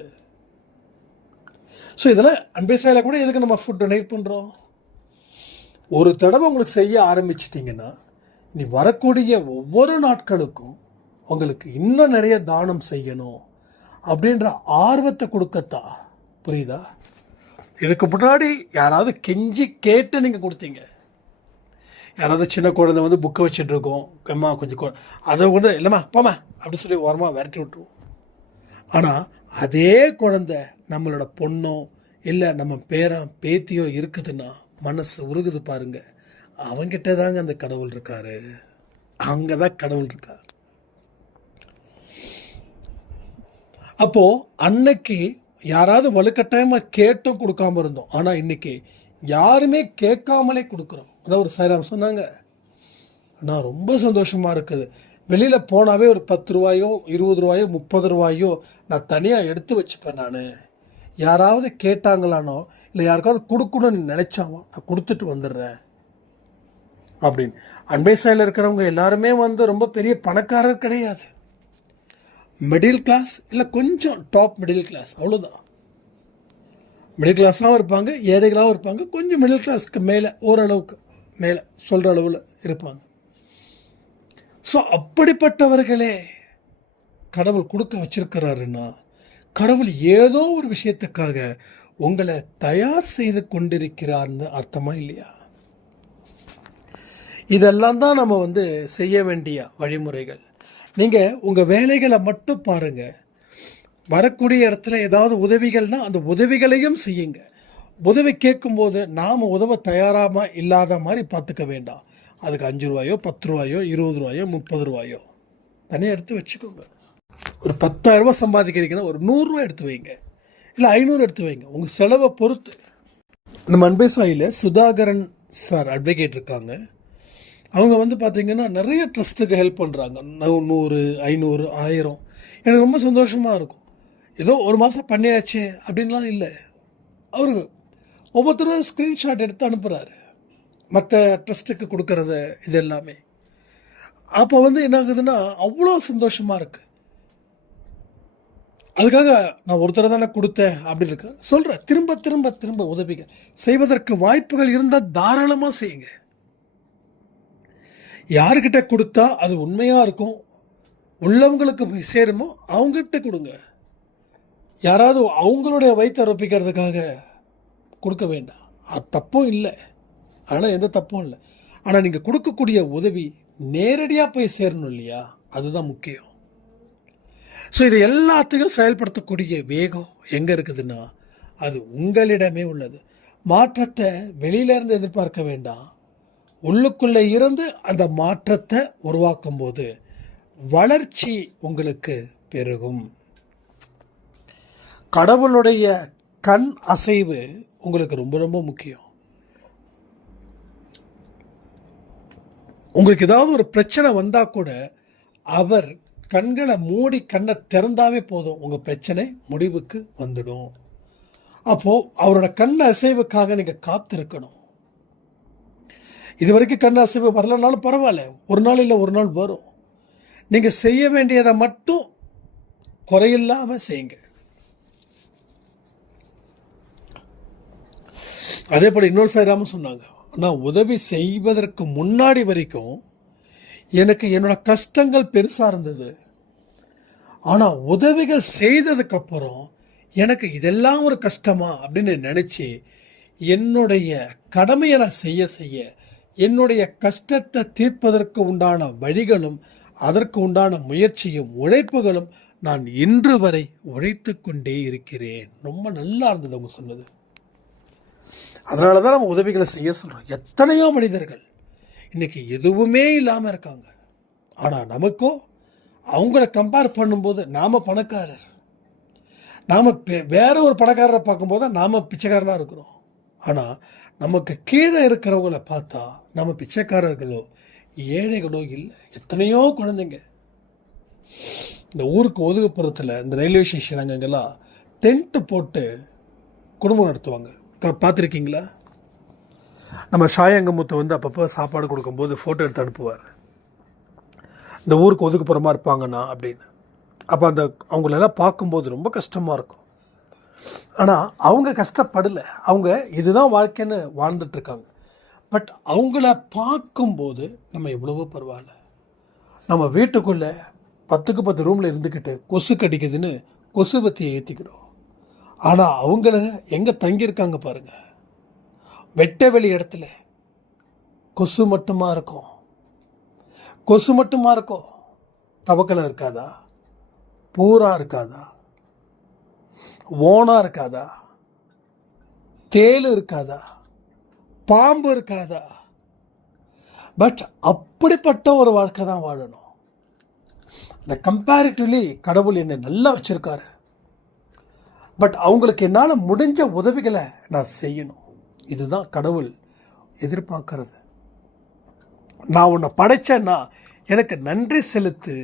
ஸோ இதெல்லாம் அன்பேசாயில் கூட எதுக்கு நம்ம ஃபுட் டொனேட் பண்ணுறோம்? ஒரு தடவை உங்களுக்கு செய்ய ஆரம்பிச்சிட்டிங்கன்னா இனி வரக்கூடிய ஒவ்வொரு நாட்களுக்கும் உங்களுக்கு இன்னும் நிறைய தானம் செய்யணும் அப்படின்ற ஆர்வத்தை கொடுக்கத்தான். புரியுதா? இதுக்கு முன்னாடி யாராவது கெஞ்சி கேட்டு நீங்கள் கொடுத்தீங்க. யாராவது சின்ன குழந்தை வந்து புக்கை வச்சுட்டு இருக்கோம், அம்மா கொஞ்சம் அதை வந்து இல்லைம்மா போம்மா அப்படின்னு சொல்லி ஓரமாக விரட்டி விட்டுருவோம். ஆனால் அதே குழந்தை நம்மளோட பொண்ணோ இல்லை நம்ம பேரன் பேத்தியோ இருக்குதுன்னா மனசு உருகுது பாருங்க. அவங்கிட்ட தாங்க அந்த கடவுள் இருக்காரு, அங்கே தான் கடவுள் இருக்கார். அப்போது அன்னைக்கு யாராவது வலுக்கட்டாயமாக கேட்டும் கொடுக்காம இருந்தோம். ஆனால் இன்றைக்கி யாருமே கேட்காமலே கொடுக்குறோம். அதான் ஒரு சாய்ராம் சொன்னாங்க. ஆனால் ரொம்ப சந்தோஷமாக இருக்குது. வெளியில் போனாவே ஒரு 10 ரூபாயோ 20 ரூபாயோ 30 ரூபாயோ நான் தனியாக எடுத்து வச்சுப்பேன். நான் யாராவது கேட்டாங்களானோ இல்லை யாருக்காவது கொடுக்கணும்னு நினச்சாவோ நான் கொடுத்துட்டு வந்துடுறேன் அப்படின்னு. அன்பேசாயில் இருக்கிறவங்க எல்லாருமே வந்து ரொம்ப பெரிய பணக்காரர் கிடையாது. மிடில் கிளாஸ் இல்லை கொஞ்சம் டாப் மிடில் கிளாஸ், அவ்வளோதான். மிடில் கிளாஸாகவும் இருப்பாங்க, ஏழைகளாகவும் இருப்பாங்க, கொஞ்சம் மிடில் கிளாஸ்க்கு மேலே ஓரளவுக்கு மேலே சொல்கிற அளவில் இருப்பாங்க. ஸோ அப்படிப்பட்டவர்களே கடவுள் கொடுக்க வச்சிருக்கிறாருன்னா கடவுள் ஏதோ ஒரு விஷயத்துக்காக உங்களை தயார் செய்து கொண்டிருக்கிறார்னு அர்த்தமா இல்லையா? இதெல்லாம் தான் நம்ம வந்து செய்ய வேண்டிய வழிமுறைகள். நீங்கள் உங்கள் வேலைகளை மட்டும் பாருங்கள். வரக்கூடிய இடத்துல ஏதாவது உதவிகள்னால் அந்த உதவிகளையும் செய்யுங்க. உதவி கேட்கும்போது நாம் உதவ தயாராக இல்லாத மாதிரி பார்த்துக்க வேண்டாம். அதுக்கு 5 ரூபாயோ 10 ரூபாயோ 20 ரூபாயோ 30 ரூபாயோ தனியாக எடுத்து வச்சுக்கோங்க. ஒரு 10,000 ரூபா சம்பாதிக்கிறீங்கன்னா ஒரு 100 ரூபா எடுத்து வைங்க, இல்லை 500 எடுத்து வைங்க, உங்கள் செலவை பொறுத்து. நம்ம அன்பேசாயில் சுதாகரன் சார் அட்வொகேட் இருக்காங்க. அவங்க வந்து பார்த்திங்கன்னா நிறைய ட்ரஸ்ட்டுக்கு ஹெல்ப் பண்ணுறாங்க. 100, 500, 1000. எனக்கு ரொம்ப சந்தோஷமாக இருக்கும். ஏதோ ஒரு மாதம் பண்ணியாச்சு அப்படின்லாம் இல்லை. அவர் ஒவ்வொருத்தரும் ஸ்க்ரீன்ஷாட் எடுத்து அனுப்புகிறாரு மற்ற ட்ரஸ்ட்டுக்கு கொடுக்கறது இது எல்லாமே. அப்போ வந்து என்ன ஆகுதுன்னா அவ்வளோ சந்தோஷமாக இருக்குது. அதுக்காக நான் ஒருத்தர் தானே கொடுத்தேன் அப்படின்னு இருக்க சொல்கிறேன். திரும்ப திரும்ப திரும்ப உதவிகள் செய்வதற்கு வாய்ப்புகள் இருந்தால் தாராளமாக செய்யுங்க. யாருக்கிட்ட கொடுத்தா அது உண்மையாக இருக்கும், உள்ளவங்களுக்கு போய் சேருமோ அவங்ககிட்ட கொடுங்க. யாராவது அவங்களுடைய வயிற்றை ரொப்பிக்கிறதுக்காக கொடுக்க வேண்டாம். அது தப்பும் இல்லை, அதனால் எந்த தப்பும் இல்லை. ஆனால் நீங்கள் கொடுக்கக்கூடிய உதவி நேரடியாக போய் சேரணும் இல்லையா, அதுதான் முக்கியம். ஸோ இதை எல்லாத்தையும் செயல்படுத்தக்கூடிய வேகம் எங்கே இருக்குதுன்னா அது உங்களிடமே உள்ளது. மாற்றத்தை வெளியிலேருந்து எதிர்பார்க்க வேண்டாம். உள்ளுக்குள்ளே இருந்து அந்த மாற்றத்தை உருவாக்கும் போது வளர்ச்சி உங்களுக்கு பெருகும். கடவுளுடைய கண் அசைவு உங்களுக்கு ரொம்ப ரொம்ப முக்கியம். உங்களுக்கு ஏதாவது ஒரு பிரச்சனை வந்தால் கூட அவர் கண்களை மூடி கண்ணை திறந்தாவே போதும், உங்கள் பிரச்சனை முடிவுக்கு வந்துடும். அப்போது அவரோட கண் அசைவுக்காக நீங்கள் காத்திருக்கணும். இது வரைக்கும் கண் அசைவு வரலனாலும் பரவாயில்ல, ஒரு நாள் இல்லை ஒரு நாள் வரும். நீங்கள் செய்ய வேண்டியதை மட்டும் குறையில்லாமல் செய்யுங்க. அதே போல் இன்னொரு சாயிராமல் சொன்னாங்க, நான் உதவி செய்வதற்கு முன்னாடி வரைக்கும் எனக்கு என்னோட கஷ்டங்கள் பெருசாக இருந்தது. ஆனால் உதவிகள் செய்ததுக்கப்புறம் எனக்கு இதெல்லாம் ஒரு கஷ்டமா அப்படின்னு நினச்சி என்னுடைய கடமையை நான் செய்ய செய்ய என்னுடைய கஷ்டத்தை தீர்ப்பதற்கு உண்டான வழிகளும் அதற்கு உண்டான முயற்சியும் உழைப்புகளும் நான் இன்று வரை உழைத்து கொண்டே இருக்கிறேன். ரொம்ப நல்லா இருந்தது அவங்க சொன்னது. அதனால தான் நம்ம உதவிகளை செய்ய சொல்கிறோம். எத்தனையோ மனிதர்கள் இன்றைக்கி எதுவுமே இல்லாமல் இருக்காங்க. ஆனால் நமக்கோ அவங்கள கம்பேர் பண்ணும்போது நாம் பணக்காரர். நாம் வேற ஒரு பணக்காரரை பார்க்கும்போது தான் நாம் பிச்சைக்காரனாக இருக்கிறோம். ஆனால் நமக்கு கீழே இருக்கிறவங்கள பார்த்தா நம்ம பிச்சைக்காரர்களோ ஏழைகளோ இல்லை. எத்தனையோ குழந்தைங்க இந்த ஊருக்கு ஒதுக்குப்புறத்தில் இந்த ரயில்வே ஸ்டேஷன் அங்கங்கெல்லாம் டென்ட்டு போட்டு குடும்பம் நடத்துவாங்க. பார்த்துருக்கீங்களா? நம்ம ஷாயங்கமுத்து வந்து அப்பப்போ சாப்பாடு கொடுக்கும்போது ஃபோட்டோ எடுத்து அனுப்புவார், இந்த ஊருக்கு ஒதுக்குப்புறமாக இருப்பாங்கண்ணா அப்படின்னு. அப்போ அந்த அவங்களெல்லாம் பார்க்கும்போது ரொம்ப கஷ்டமாக இருக்கும். ஆனால் அவங்க கஷ்டப்படலை, அவங்க இதுதான் வாழ்க்கைன்னு வாழ்ந்துட்டுருக்காங்க. பட் அவங்கள பார்க்கும்போது நம்ம எவ்வளவோ பரவாயில்ல. நம்ம வீட்டுக்குள்ளே 10க்கு 10 ரூமில் இருந்துக்கிட்டு கொசு கடிக்குதுன்னு கொசு பற்றியை ஏற்றிக்கிறோம். ஆனால் அவங்கள எங்கே தங்கியிருக்காங்க பாருங்கள், வெட்ட வெளி இடத்துல கொசு மட்டுமா இருக்கும். கொசு மட்டுமா இருக்கும், தவக்கலை இருக்காதா, பூரா இருக்காதா, ஓனா இருக்காதா, தேள் இருக்காதா, பாம்பு இருக்காதா? பட் அப்படிப்பட்ட ஒரு வாழ்க்கை தான் வாழணும். இந்த கம்பேரிட்டிவ்லி கடவுள் என்னை நல்லா வச்சுருக்காரு. பட் அவங்களுக்கு என்னால் முடிஞ்ச உதவிகளை நான் செய்யணும். இதுதான் கடவுள் எதிர்பார்க்கறது. நான் உன்னை படைச்சேன்னா எனக்கு நன்றி செலுத்து.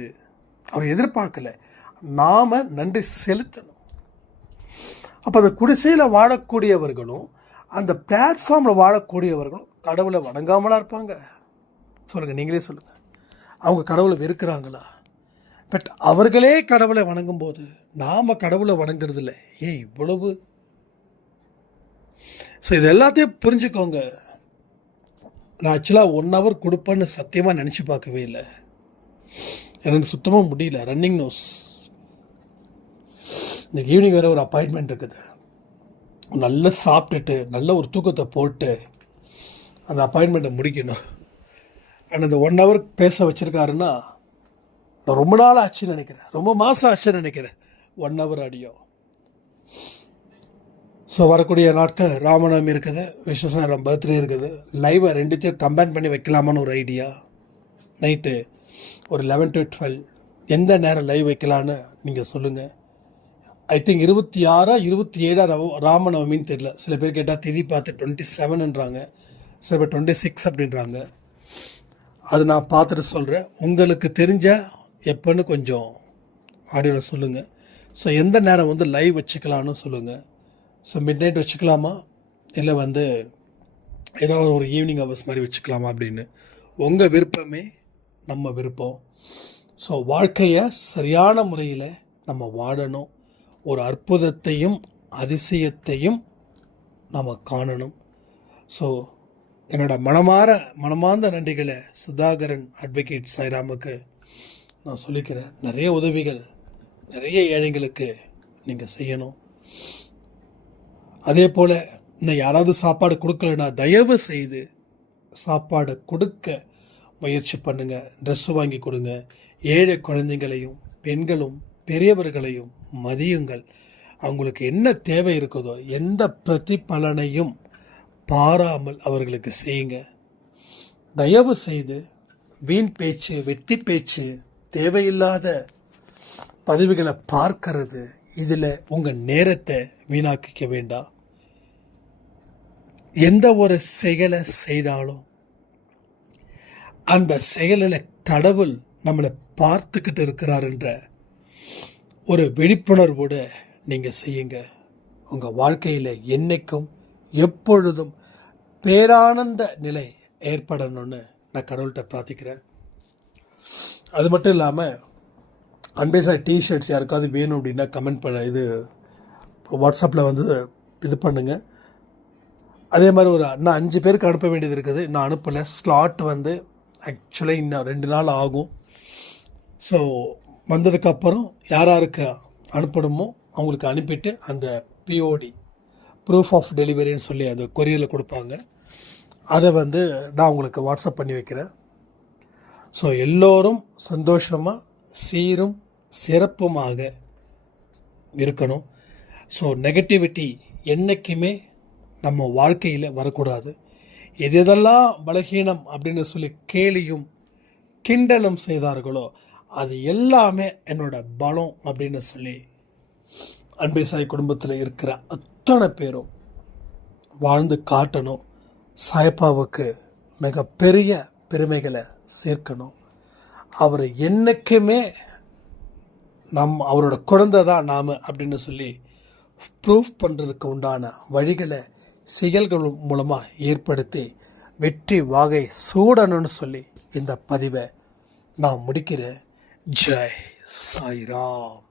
அவர் எதிர்பார்க்கல, நாம் நன்றி செலுத்தணும். அப்போ அந்த குடிசையில் வாழக்கூடியவர்களும் அந்த பிளாட்ஃபார்மில் வாழக்கூடியவர்களும் கடவுளை வணங்காமலாம் இருப்பாங்க? சொல்லுங்கள், நீங்களே சொல்லுங்கள். அவங்க கடவுளை வெறுக்கிறாங்களா? பட் அவர்களே கடவுளை வணங்கும்போது நாம் கடவுளை வணங்குறதில்ல. ஏன் இவ்வளவு? ஸோ இது எல்லாத்தையும் புரிஞ்சுக்கோங்க. நான் ஆக்சுவலாக 1 hour கொடுப்பேன்னு சத்தியமாக நினச்சி பார்க்கவே இல்லை. எனக்கு சுத்தமாக முடியல, ரன்னிங் நோஸ். இந்த ஈவினிங் வேறு ஒரு அப்பாயின்மெண்ட் இருக்குது. நல்லா சாப்பிட்டுட்டு நல்ல ஒரு தூக்கத்தை போட்டு அந்த அப்பாயின்மெண்ட்டை முடிக்கணும். ஆனால் இந்த 1 hour பேச வச்சுருக்காருன்னா நான் ரொம்ப நாள் ஆச்சுன்னு நினைக்கிறேன், ரொம்ப மாதம் ஆச்சுன்னு நினைக்கிறேன் 1 hour ஆடியோ. ஸோ வரக்கூடிய நாட்கள் ராமநவமி இருக்குது, விஸ்வசாரம் பர்த்டே இருக்குது. லைவை ரெண்டுத்தையும் கம்பைன் பண்ணி வைக்கலாமான்னு ஒரு ஐடியா. நைட்டு ஒரு 11 to 12 எந்த நேரம் லைவ் வைக்கலான்னு நீங்கள் சொல்லுங்கள். ஐ திங்க் 26 27 ராமநவமின்னு தெரியல. சில பேர் கேட்டால் திதி பார்த்து 27ன்றாங்க, சில பேர் 26 அப்படின்றாங்க. அது நான் பார்த்துட்டு சொல்கிறேன். உங்களுக்கு தெரிஞ்ச எப்போன்னு கொஞ்சம் ஆடியோவில் சொல்லுங்கள். ஸோ எந்த நேரம் வந்து லைவ் வச்சுக்கலான்னு சொல்லுங்கள். ஸோ மிட் நைட் வச்சுக்கலாமா, இல்லை வந்து ஏதாவது ஒரு ஈவினிங் ஹவர்ஸ் மாதிரி வச்சுக்கலாமா அப்படின்னு உங்கள் விருப்பமே நம்ம விருப்பம். ஸோ வாழ்க்கையை சரியான முறையில் நம்ம வாழணும். ஒரு அற்புதத்தையும் அதிசயத்தையும் நம்ம காணணும். ஸோ என்னோடய மனமார்ந்த நன்றிகளை சுதாகரன் அட்வொகேட் சாய்ராமுக்கு நான் சொல்லிக்கிறேன். நிறைய உதவிகள் நிறைய ஏழைங்களுக்கு நீங்கள் செய்யணும். அதே போல் இன்னும் யாராவது சாப்பாடு கொடுக்கலன்னா தயவு செய்து சாப்பாடு கொடுக்க முயற்சி பண்ணுங்கள். ட்ரெஸ்ஸு வாங்கி கொடுங்க. ஏழை குழந்தைங்களையும் பெண்களும் பெரியவர்களையும் மதியுங்கள். அவங்களுக்கு என்ன தேவை இருக்குதோ எந்த பிரதிபலனையும் பாராமல் அவர்களுக்கு செய்யுங்க. தயவு செய்து வீண் பேச்சு, வெட்டி பேச்சு, தேவையில்லாத பதிவுகளை பார்க்கறது, இதில் உங்கள் நேரத்தை வீணாக்கிக்க வேண்டாம். எந்த ஒரு செயலை செய்தாலும் அந்த செயலில் கடவுள் நம்மளை பார்த்துக்கிட்டு இருக்கிறாருன்ற ஒரு விழிப்புணர்வோடு நீங்கள் செய்யுங்க. உங்கள் வாழ்க்கையில் என்றைக்கும் எப்பொழுதும் பேரானந்த நிலை ஏற்படணும்னு நான் கடவுள்கிட்ட பிரார்த்திக்கிறேன். அது மட்டும் இல்லாமல் அன்பேசாய் டிஷர்ட்ஸ் யாருக்காவது வேணும் அப்படின்னா கமெண்ட் பண்ண இது வாட்ஸ்அப்பில் வந்து இது பண்ணுங்கள். அதே மாதிரி இன்னும் 5 பேருக்கு அனுப்ப வேண்டியது இருக்குது. நான் அனுப்பலை. ஸ்லாட் வந்து ஆக்சுவலாக இன்னும் 2 நாள் ஆகும். ஸோ வந்ததுக்கப்புறம் யாருக்கு அனுப்பணுமோ அவங்களுக்கு அனுப்பிட்டு அந்த பிஓடி ப்ரூஃப் ஆஃப் டெலிவரின்னு சொல்லி அந்த கொரியரில் கொடுப்பாங்க. அதை வந்து நான் உங்களுக்கு வாட்ஸ்அப் பண்ணி வைக்கிறேன். ஸோ எல்லோரும் சந்தோஷமாக சீரும் சிறப்புமாக இருக்கணும். ஸோ நெகட்டிவிட்டி என்றைக்குமே நம்ம வாழ்க்கையில் வரக்கூடாது. எதெல்லாம் பலகீனம் அப்படின்னு சொல்லி கேலியும் கிண்டலும் செய்தார்களோ அது எல்லாமே என்னோட பலம் அப்படின்னு சொல்லி அன்பேசாய் குடும்பத்தில் இருக்கிற அத்தனை பேரும் வாழ்ந்து காட்டணும். சாயப்பாவுக்கு மிகப்பெரிய பெருமைகளை சேர்க்கணும். அவர் என்றைக்குமே அவரோட குழந்தை தான் நாம் அப்படின்னு சொல்லி ப்ரூஃப் பண்ணுறதுக்கு உண்டான வழிகளை செயல்கள் மூலமாக ஏற்படுத்தி வெற்றி வாகை சூடணும்னு சொல்லி இந்த பதிவை நான் முடிக்கிறேன். ஜெய் சாய்ராம்.